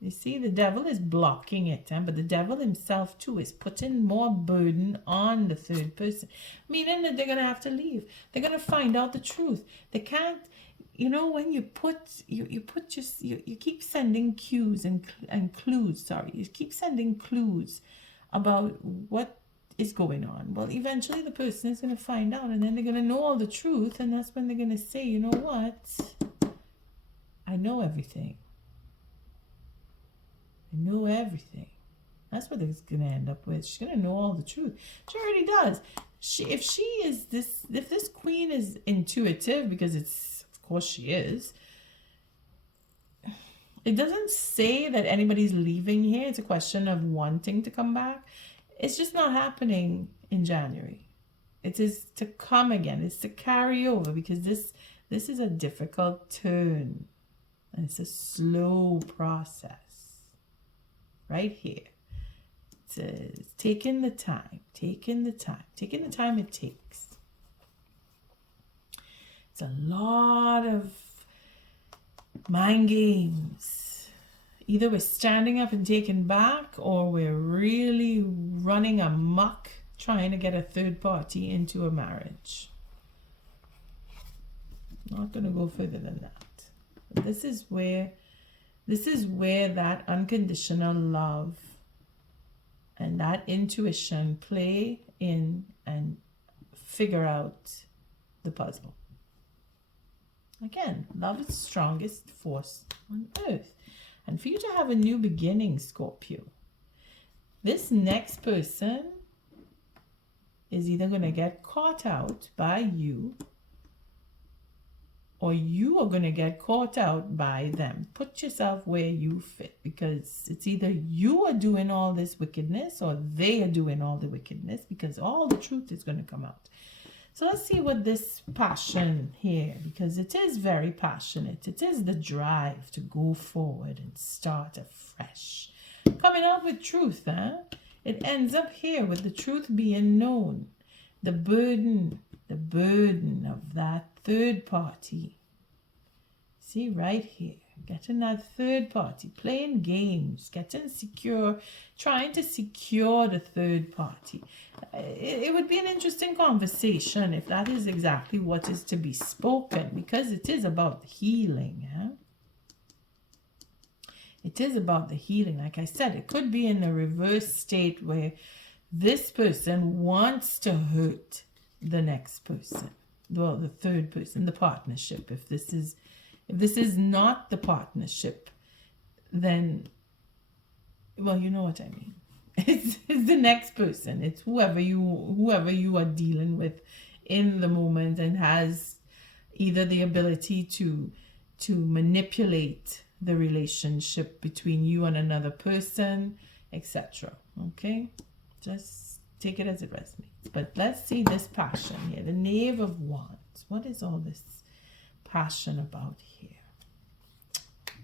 you see, the Devil is blocking it, but the Devil himself too is putting more burden on the third person, meaning that they're going to have to leave. They're going to find out the truth. They can't, when you keep sending cues and clues, you keep sending clues about what is going on. Well, eventually the person is going to find out, and then they're going to know all the truth, and that's when they're going to say, you know what? I know everything. I know everything. That's what it's going to end up with. She's going to know all the truth. She already does. If this queen is intuitive, because of course she is, it doesn't say that anybody's leaving here. It's a question of wanting to come back. It's just not happening in January. It is to come again. It's to carry over, because this is a difficult turn. And it's a slow process. Right here. It's taking the time it takes. It's a lot of mind games. Either we're standing up and taking back, or we're really running amok trying to get a third party into a marriage. Not going to go further than that. But this is where that unconditional love and that intuition play in and figure out the puzzle. Again, love is the strongest force on earth. And for you to have a new beginning, Scorpio, this next person is either going to get caught out by you, or you are going to get caught out by them. Put yourself where you fit, because it's either you are doing all this wickedness or they are doing all the wickedness, because all the truth is going to come out. So let's see what this passion here, because it is very passionate. It is the drive to go forward and start afresh. Coming out with truth, It ends up here with the truth being known. The burden of that third party. See, right here, getting that third party, playing games, getting secure, trying to secure the third party. It would be an interesting conversation if that is exactly what is to be spoken, because it is about healing. It is about the healing. Like I said, it could be in a reverse state where this person wants to hurt the next person, well, the third person, the partnership. If this is not the partnership, then, well, you know what I mean. It's the next person. It's whoever you are dealing with in the moment and has either the ability to manipulate the relationship between you and another person, etc. Okay, just take it as it resonates. But let's see this passion here, the Knave of Wands. What is all this passion about here?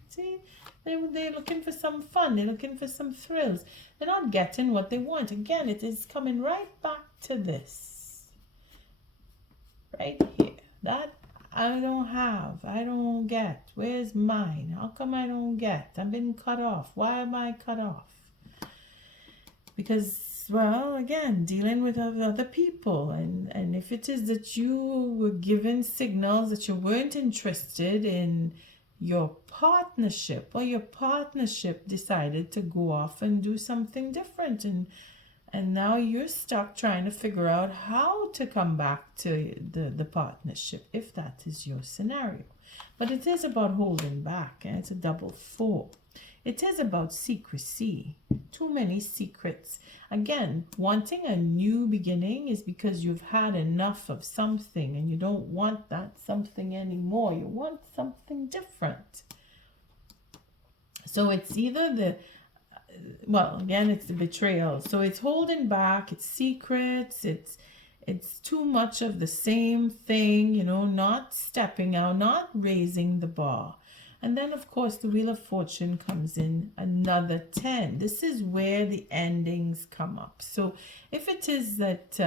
See, they're looking for some fun. They're looking for some thrills. They're not getting what they want. Again, it is coming right back to this. Right here. That I don't have. I don't get. Where's mine? How come I don't get? I've been cut off. Why am I cut off? Because, well, again, dealing with other people. And if it is that you were given signals that you weren't interested in your partnership, or your partnership decided to go off and do something different, and now you're stuck trying to figure out how to come back to the partnership, if that is your scenario. But it is about holding back, and it's a double 4. It is about secrecy. Too many secrets. Again, wanting a new beginning is because you've had enough of something and you don't want that something anymore. You want something different. So it's either well, again, it's the betrayal. So it's holding back, it's secrets, it's too much of the same thing, not stepping out, not raising the bar. And then, of course, the Wheel of Fortune comes in, another 10. This is where the endings come up. So if it is that,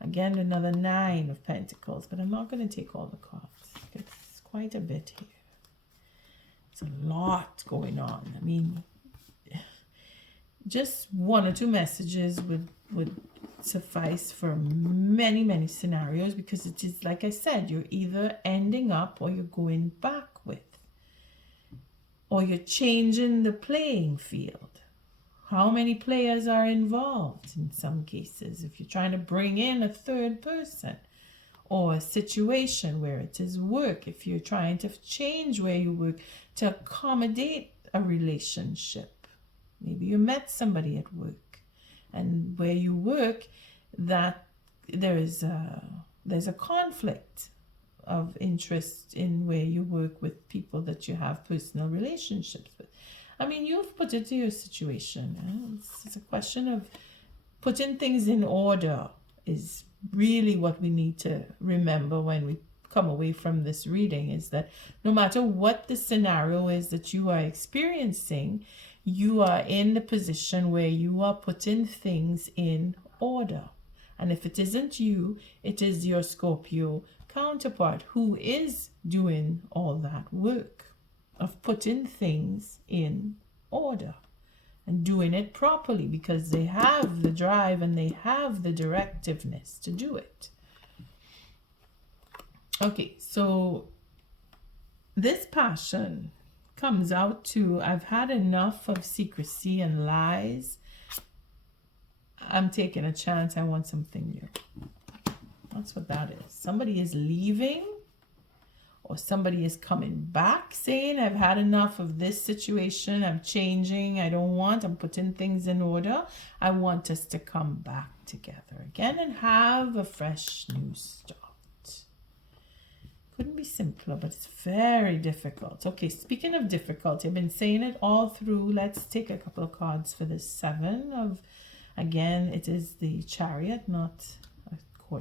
again, another 9 of Pentacles, but I'm not going to take all the cards. It's quite a bit here. It's a lot going on. I mean, just 1 or 2 messages would suffice for many, many scenarios, because it is, like I said, you're either ending up or you're going back with. Or you're changing the playing field. How many players are involved in some cases? If you're trying to bring in a third person, or a situation where it is work, if you're trying to change where you work to accommodate a relationship. Maybe you met somebody at work, and where you work, that there's a conflict of interest in where you work with people that you have personal relationships with. I mean, you've put it to your situation. It's a question of putting things in order is really what we need to remember when we come away from this reading, is that no matter what the scenario is that you are experiencing, you are in the position where you are putting things in order. And if it isn't you, it is your Scorpio counterpart who is doing all that work of putting things in order and doing it properly, because they have the drive and they have the directiveness to do it. Okay, so this passion comes out to, I've had enough of secrecy and lies. I'm taking a chance. I want something new. That's what that is. Somebody is leaving, or somebody is coming back saying, I've had enough of this situation. I'm changing. I'm putting things in order. I want us to come back together again and have a fresh new start. Couldn't be simpler, but it's very difficult. Okay, speaking of difficulty, I've been saying it all through. Let's take a couple of cards for this 7 of, again, it is the Chariot, not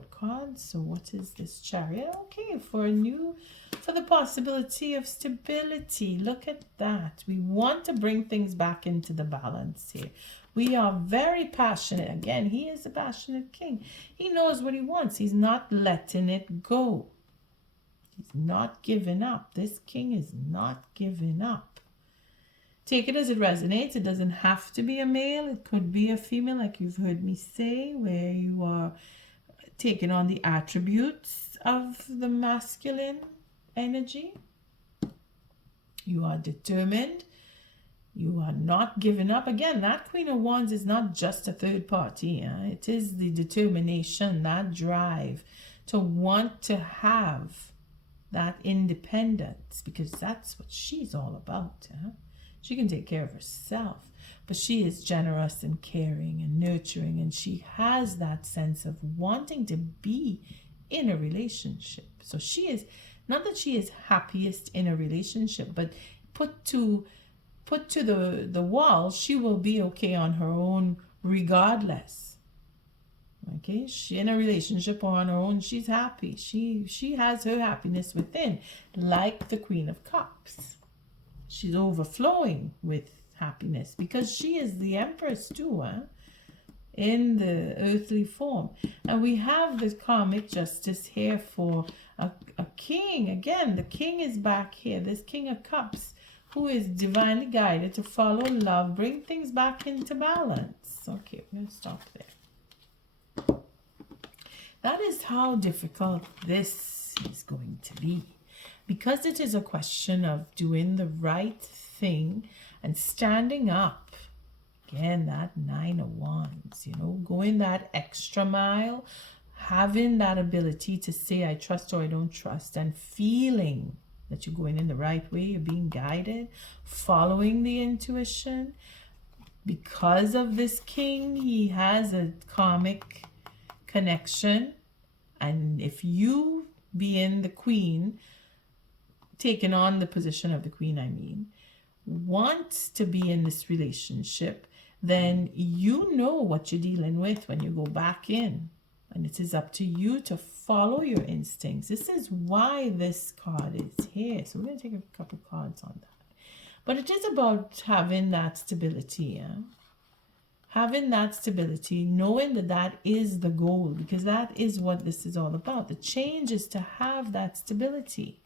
card. So what is this Chariot? Okay, for the possibility of stability. Look at that. We want to bring things back into the balance here. We are very passionate. Again, he is a passionate king. He knows what he wants. He's not letting it go. He's not giving up. This king is not giving up. Take it as it resonates. It doesn't have to be a male. It could be a female, like you've heard me say, where you are taking on the attributes of the masculine energy. You are determined. You are not giving up. Again, that Queen of Wands is not just a third party. It is the determination, that drive to want to have that independence, because that's what she's all about. She can take care of herself, but she is generous and caring and nurturing, and she has that sense of wanting to be in a relationship. So she is, not that she is happiest in a relationship, but put to the wall, she will be okay on her own regardless. Okay, she in a relationship or on her own, she's happy. She has her happiness within, like the Queen of Cups. She's overflowing with happiness because she is the Empress too, in the earthly form. And we have the karmic justice here for a king. Again, the king is back here. This King of Cups, who is divinely guided to follow love, bring things back into balance. Okay, we're going to stop there. That is how difficult this is going to be. Because it is a question of doing the right thing and standing up. Again, that 9 of Wands, going that extra mile, having that ability to say I trust or I don't trust, and feeling that you're going in the right way, you're being guided, following the intuition. Because of this king, he has a karmic connection. And if you, being the queen, taking on the position of the queen, want to be in this relationship, then you know what you're dealing with when you go back in. And it is up to you to follow your instincts. This is why this card is here. So we're going to take a couple cards on that. But it is about having that stability. Having that stability, knowing that that is the goal, because that is what this is all about. The change is to have that stability.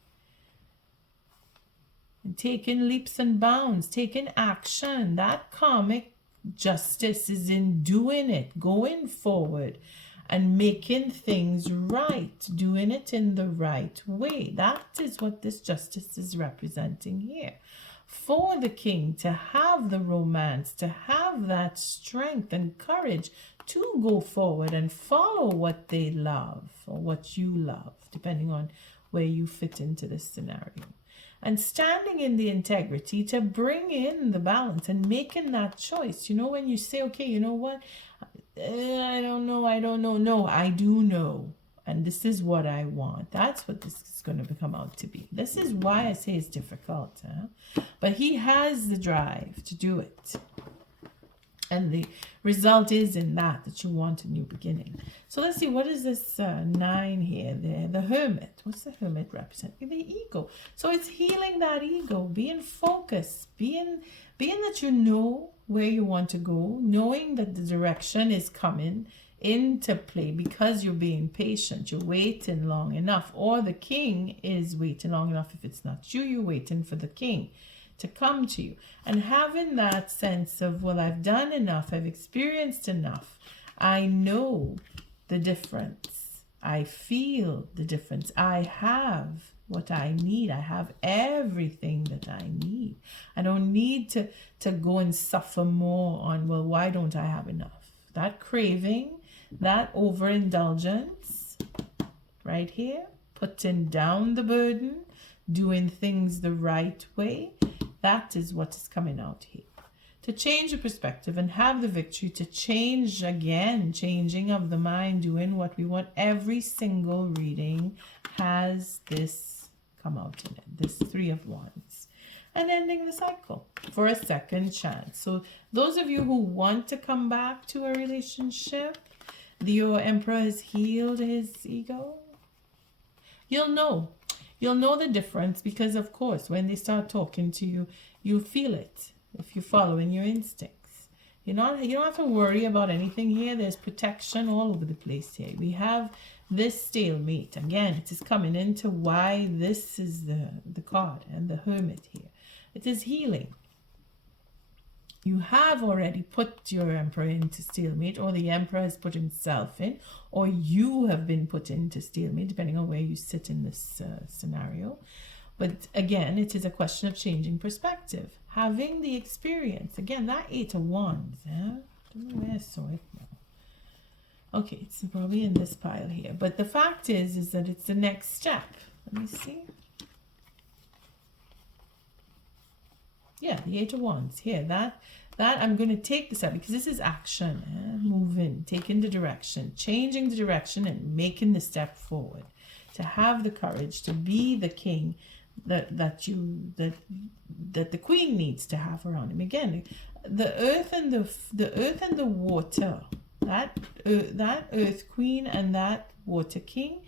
And taking leaps and bounds, taking action. That karmic justice is in doing it, going forward and making things right, doing it in the right way. That is what this justice is representing here. For the king to have the romance, to have that strength and courage to go forward and follow what they love or what you love, depending on where you fit into this scenario. And standing in the integrity to bring in the balance and making that choice. When you say, okay, you know what? I don't know. No, I do know. And this is what I want. That's what this is going to come out to be. This is why I say it's difficult. But he has the drive to do it. And the result is in that you want a new beginning. So let's see, what is this 9 here? The Hermit. What's the Hermit representing? The ego. So it's healing that ego, being focused, being that you know where you want to go, knowing that the direction is coming into play because you're being patient, you're waiting long enough, or the king is waiting long enough. If it's not you, you're waiting for the king to come to you, and having that sense of, well, I've done enough, I've experienced enough, I know the difference, I feel the difference, I have what I need, I have everything that I need. I don't need to go and suffer more on, well, why don't I have enough? That craving, that overindulgence right here, putting down the burden, doing things the right way, that is what is coming out here. To change the perspective and have the victory to change again, changing of the mind, doing what we want. Every single reading has this come out in it, this 3 of Wands. And ending the cycle for a second chance. So those of you who want to come back to a relationship, your Emperor has healed his ego. You'll know the difference because, of course, when they start talking to you, you feel it if you're following your instincts. You don't have to worry about anything here. There's protection all over the place here. We have this stalemate. Again, it is coming into why this is the card and the Hermit here. It is healing. You have already put your Emperor into stalemate, or the Emperor has put himself in, or you have been put into stalemate, depending on where you sit in this scenario. But again, it is a question of changing perspective, having the experience. Again, that 8 of Wands. Don't know where I saw it now. Okay, it's probably in this pile here. But the fact is that it's the next step. Let me see. Yeah, the Eight of Wands here. That I'm going to take this up because this is action, moving, taking the direction, changing the direction, and making the step forward. To have the courage to be the king that the queen needs to have around him. Again, the earth and the water. That earth queen and that water king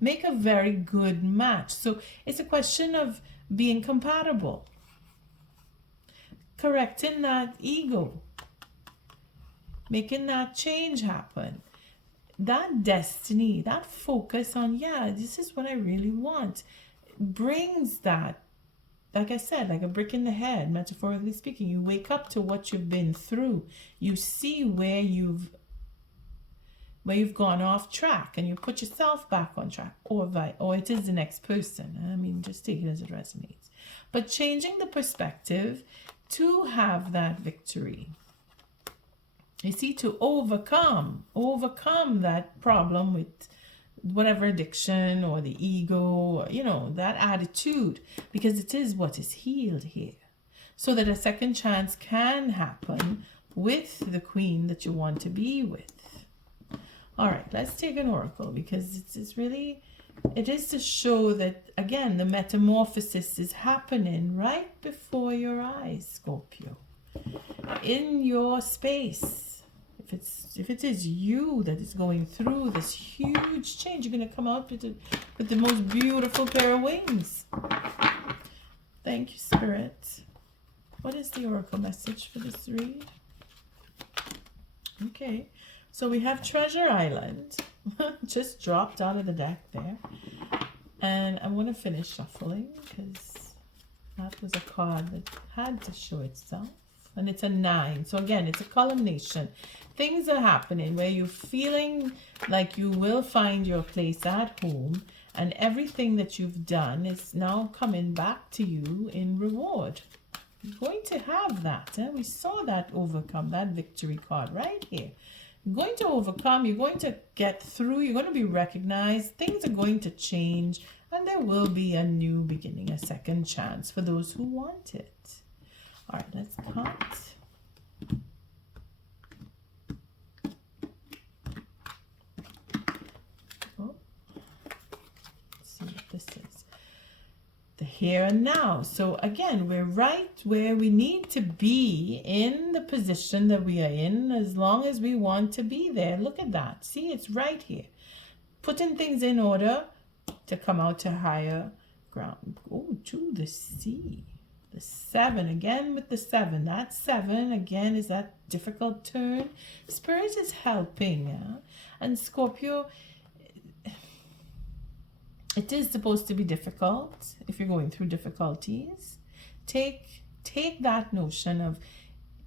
make a very good match. So it's a question of being compatible, correcting that ego, making that change happen, that destiny, that focus on, yeah, this is what I really want, brings that, like I said, like a brick in the head, metaphorically speaking. You wake up to what you've been through. You see where you've gone off track, and you put yourself back on track, or it is the next person. I mean, just take it as it resonates. But changing the perspective to have that victory. You see, to overcome that problem with whatever addiction or the ego, that attitude, because it is what is healed here. So that a second chance can happen with the queen that you want to be with. All right, let's take an oracle, because it is to show that, again, the metamorphosis is happening right before your eyes, Scorpio, in your space. If it is you that is going through this huge change, you're going to come out with the most beautiful pair of wings. Thank you, Spirit. What is the oracle message for this read? Okay. So we have Treasure Island, just dropped out of the deck there. And I'm going to finish shuffling because that was a card that had to show itself. And it's a 9. So again, it's a culmination. Things are happening where you're feeling like you will find your place at home. And everything that you've done is now coming back to you in reward. You're going to have that. We saw that overcome, that victory card right here. You're going to overcome, you're going to get through, you're going to be recognized, things are going to change, and there will be a new beginning, a second chance for those who want it. All right, let's cut. Oh, let's see what this is. The here and now. So again, we're right where we need to be in the position that we are in, as long as we want to be there. Look at that. See, it's right here. Putting things in order to come out to higher ground. Oh, to the sea. The 7, again with the 7. That 7, again, is that difficult turn. Spirit is helping. Yeah? And Scorpio, it is supposed to be difficult if you're going through difficulties. Take that notion of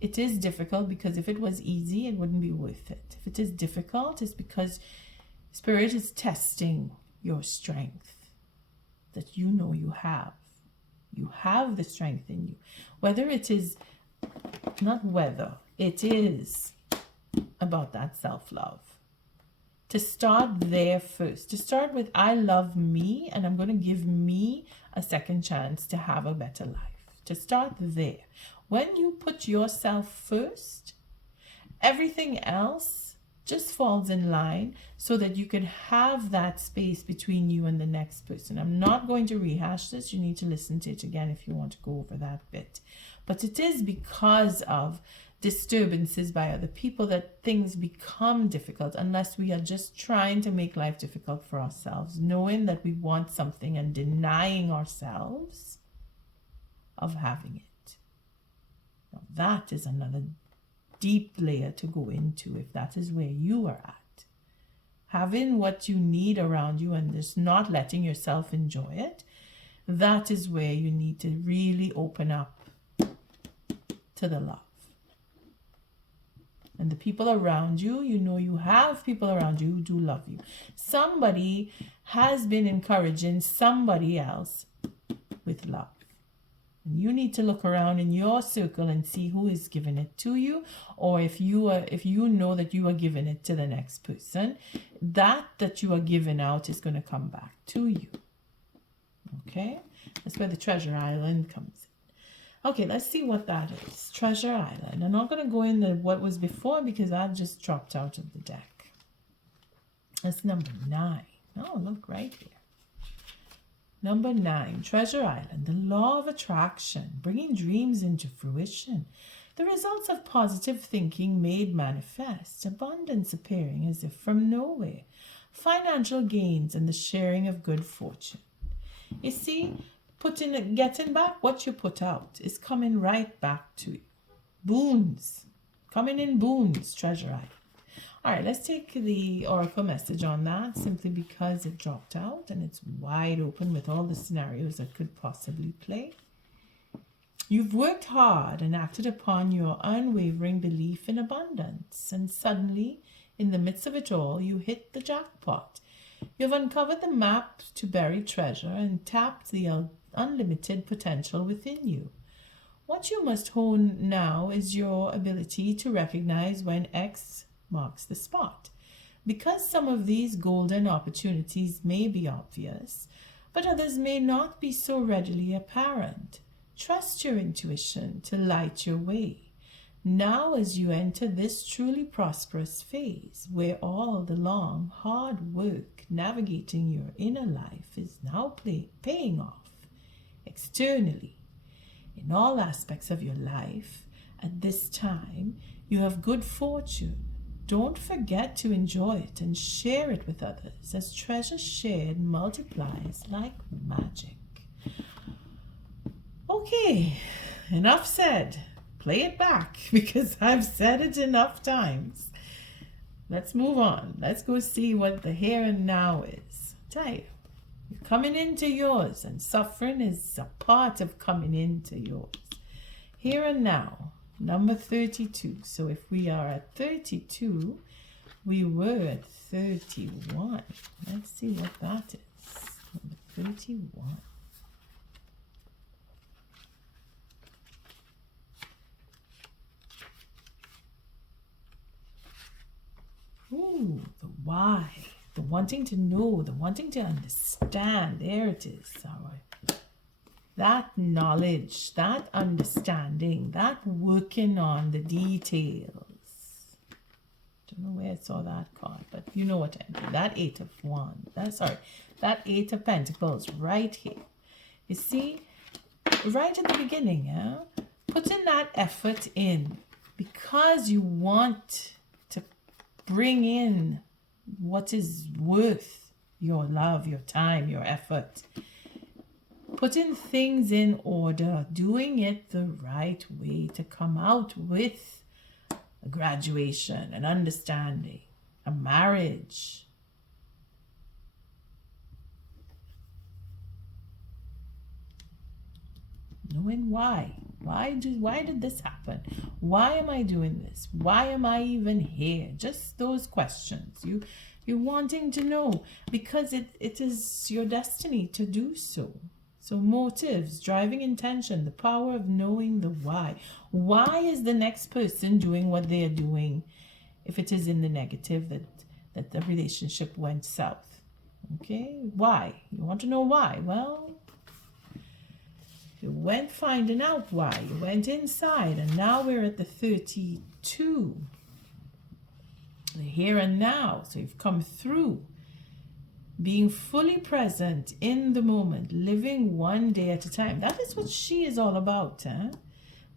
it is difficult, because if it was easy, it wouldn't be worth it. If it is difficult, it's because Spirit is testing your strength that you know you have. You have the strength in you. Whether it is, not whether, it is about that self-love. To start there first. To start with, I love me, and I'm going to give me a second chance to have a better life. To start there. When you put yourself first, everything else just falls in line so that you can have that space between you and the next person. I'm not going to rehash this. You need to listen to it again if you want to go over that bit. But it is because of disturbances by other people that things become difficult, unless we are just trying to make life difficult for ourselves, knowing that we want something and denying ourselves of having it. Now, that is another deep layer to go into if that is where you are at. Having what you need around you and just not letting yourself enjoy it, that is where you need to really open up to the love. And the people around you, you know you have people around you who do love you. Somebody has been encouraging somebody else with love. And you need to look around in your circle and see who is giving it to you, or if you know that you are giving it to the next person, that you are giving out is going to come back to you. Okay? That's where the Treasure Island comes in. Okay, let's see what that is. Treasure Island. I'm not going to go in what was before because that just dropped out of the deck. That's number 9. Oh, look right here. Number 9, Treasure Island. The law of attraction, bringing dreams into fruition. The results of positive thinking made manifest. Abundance appearing as if from nowhere. Financial gains and the sharing of good fortune. You see, getting back what you put out is coming right back to you. Boons. Coming in boons, Treasure Island. All right, let's take the oracle message on that simply because it dropped out and it's wide open with all the scenarios that could possibly play. You've worked hard and acted upon your unwavering belief in abundance, and suddenly, in the midst of it all, you hit the jackpot. You've uncovered the map to buried treasure and tapped the unlimited potential within you. What you must hone now is your ability to recognize when X marks the spot. Because some of these golden opportunities may be obvious, but others may not be so readily apparent. Trust your intuition to light your way. Now, as you enter this truly prosperous phase, where all the long, hard work navigating your inner life is now paying off externally in all aspects of your life, at this time, you have good fortune. Don't forget to enjoy it and share it with others, as treasure shared multiplies like magic. Okay, enough said. Play it back because I've said it enough times. Let's move on. Let's go see what the here and now is. Tell you, you're coming into yours, and suffering is a part of coming into yours. Here and now, number 32. So if we are at 32, we were at 31. Let's see what that is. Number 31. Ooh, the why, the wanting to know, the wanting to understand. There it is. All right. That knowledge, that understanding, that working on the details. Don't know where I saw that card, but you know what I mean. That 8 of Wands. That 8 of Pentacles right here. You see, right at the beginning, yeah? Putting that effort in because you want to bring in what is worth your love, your time, your effort. Putting things in order, doing it the right way to come out with a graduation, an understanding, a marriage. Knowing why. Why did this happen? Why am I doing this? Why am I even here? Just those questions. You're wanting to know because it is your destiny to do so. So motives, driving intention, the power of knowing the why. Why is the next person doing what they are doing if it is in the negative that the relationship went south? Okay, why? You want to know why? Well, you went finding out why. You went inside, and now we're at the 32. The here and now. So you've come through being fully present in the moment, living one day at a time. That is what she is all about.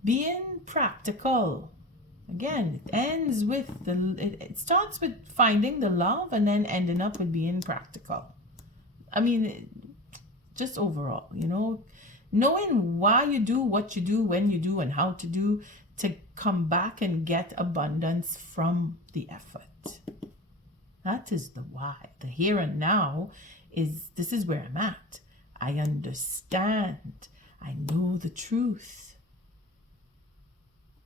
Being practical. Again, it ends with it starts with finding the love and then ending up with being practical. I mean, just overall, knowing why you do what you do, when you do, and how to do to come back and get abundance from the effort. That is the why. The here and now this is where I'm at. I understand. I know the truth.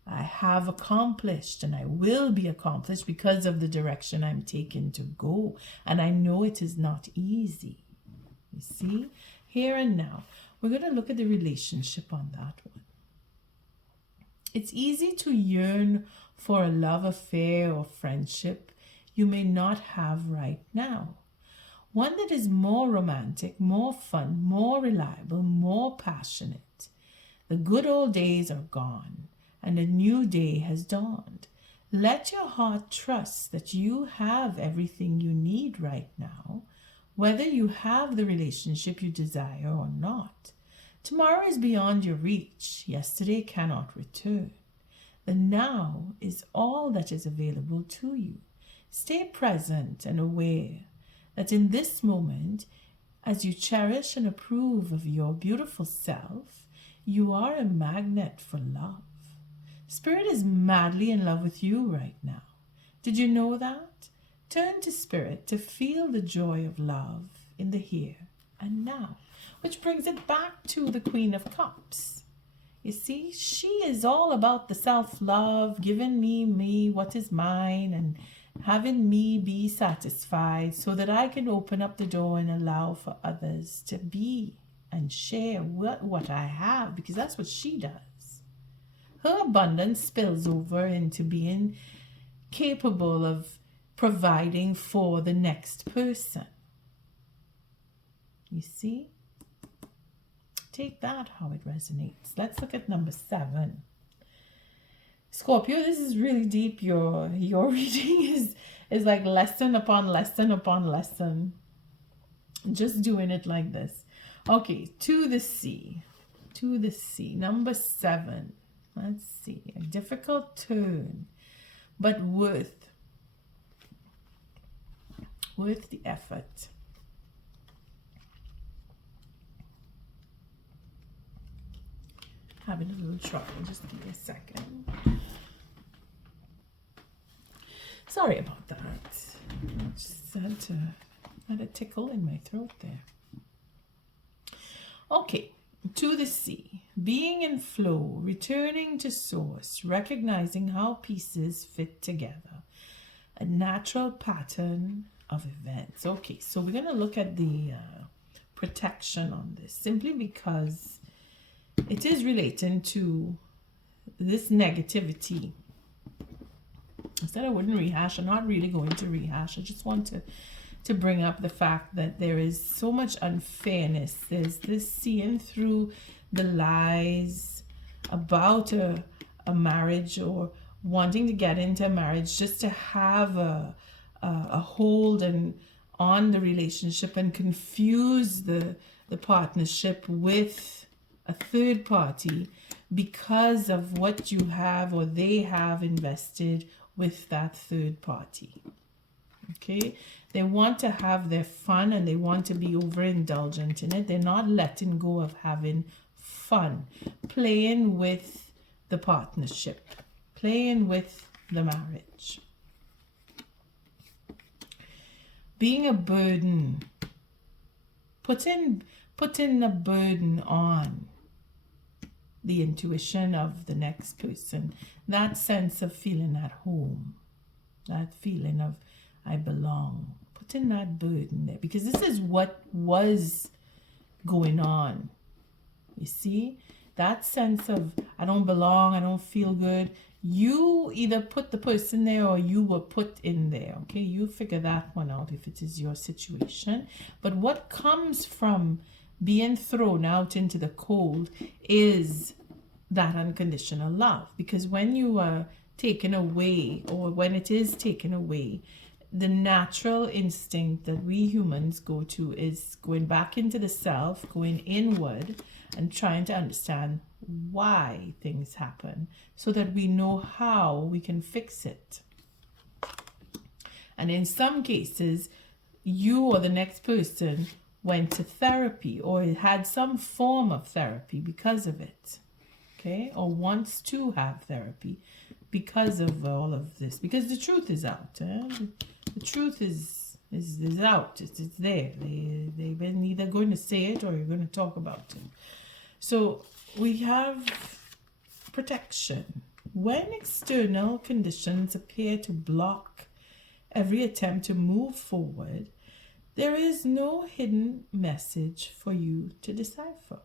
I have accomplished and I will be accomplished because of the direction I'm taking to go. And I know it is not easy. You see? Here and now. We're going to look at the relationship on that one. It's easy to yearn for a love affair or friendship you may not have right now. One that is more romantic, more fun, more reliable, more passionate. The good old days are gone, and a new day has dawned. Let your heart trust that you have everything you need right now, whether you have the relationship you desire or not. Tomorrow is beyond your reach. Yesterday cannot return. The now is all that is available to you. Stay present and aware that in this moment, as you cherish and approve of your beautiful self, you are a magnet for love. Spirit is madly in love with you right now. Did you know that? Turn to Spirit to feel the joy of love in the here and now, which brings it back to the Queen of Cups. You see, she is all about the self-love, giving me what is mine, and having me be satisfied so that I can open up the door and allow for others to be and share what I have, because that's what she does. Her abundance spills over into being capable of providing for the next person. You see? Take that how it resonates. Let's look at number 7. Scorpio, this is really deep. Your reading is like lesson upon lesson upon lesson. Just doing it like this. Okay, to the sea. To the sea. Number 7. Let's see. A difficult turn, but worth the effort. Having a little trouble. Just give me a second. Sorry about that. I just had a tickle in my throat there. Okay, to the sea. Being in flow, returning to source, recognizing how pieces fit together. A natural pattern of events. Okay, so we're going to look at the protection on this, simply because it is relating to this negativity. I said I wouldn't rehash. I'm not really going to rehash. I just want to bring up the fact that there is so much unfairness. There's this seeing through the lies about a marriage, or wanting to get into a marriage just to have a hold and on the relationship, and confuse the partnership with a third party because of what you have or they have invested with that third party. Okay, they want to have their fun and they want to be overindulgent in it. They're not letting go of having fun, playing with the partnership, playing with the marriage. Being a burden, putting a burden on the intuition of the next person, that sense of feeling at home, that feeling of I belong, putting that burden there, because this is what was going on. You see, that sense of I don't belong, I don't feel good. You either put the person there or you were put in there. Okay, you figure that one out if it is your situation. But what comes from being thrown out into the cold is that unconditional love. Because when you are taken away, or when it is taken away, the natural instinct that we humans go to is going back into the self, going inward, and trying to understand why things happen so that we know how we can fix it. And in some cases, you or the next person went to therapy or had some form of therapy because of it, okay? Or wants to have therapy because of all of this. Because the truth is out. The truth is out. It's there. They've been either going to say it or you're going to talk about it. So we have protection. When external conditions appear to block every attempt to move forward, there is no hidden message for you to decipher.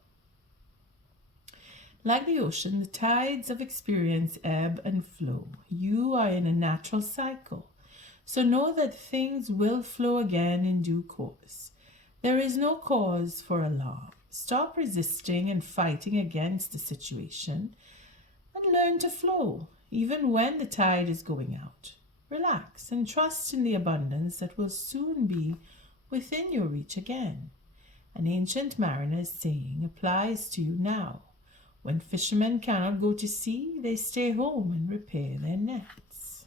Like the ocean, the tides of experience ebb and flow. You are in a natural cycle. So know that things will flow again in due course. There is no cause for alarm. Stop resisting and fighting against the situation and learn to flow, even when the tide is going out. Relax and trust in the abundance that will soon be within your reach again. An ancient mariner's saying applies to you now. When fishermen cannot go to sea, they stay home and repair their nets.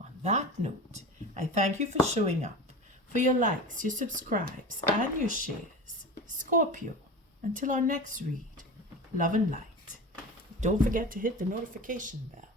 On that note, I thank you for showing up, for your likes, your subscribes, and your shares. Scorpio, until our next read, love and light. Don't forget to hit the notification bell.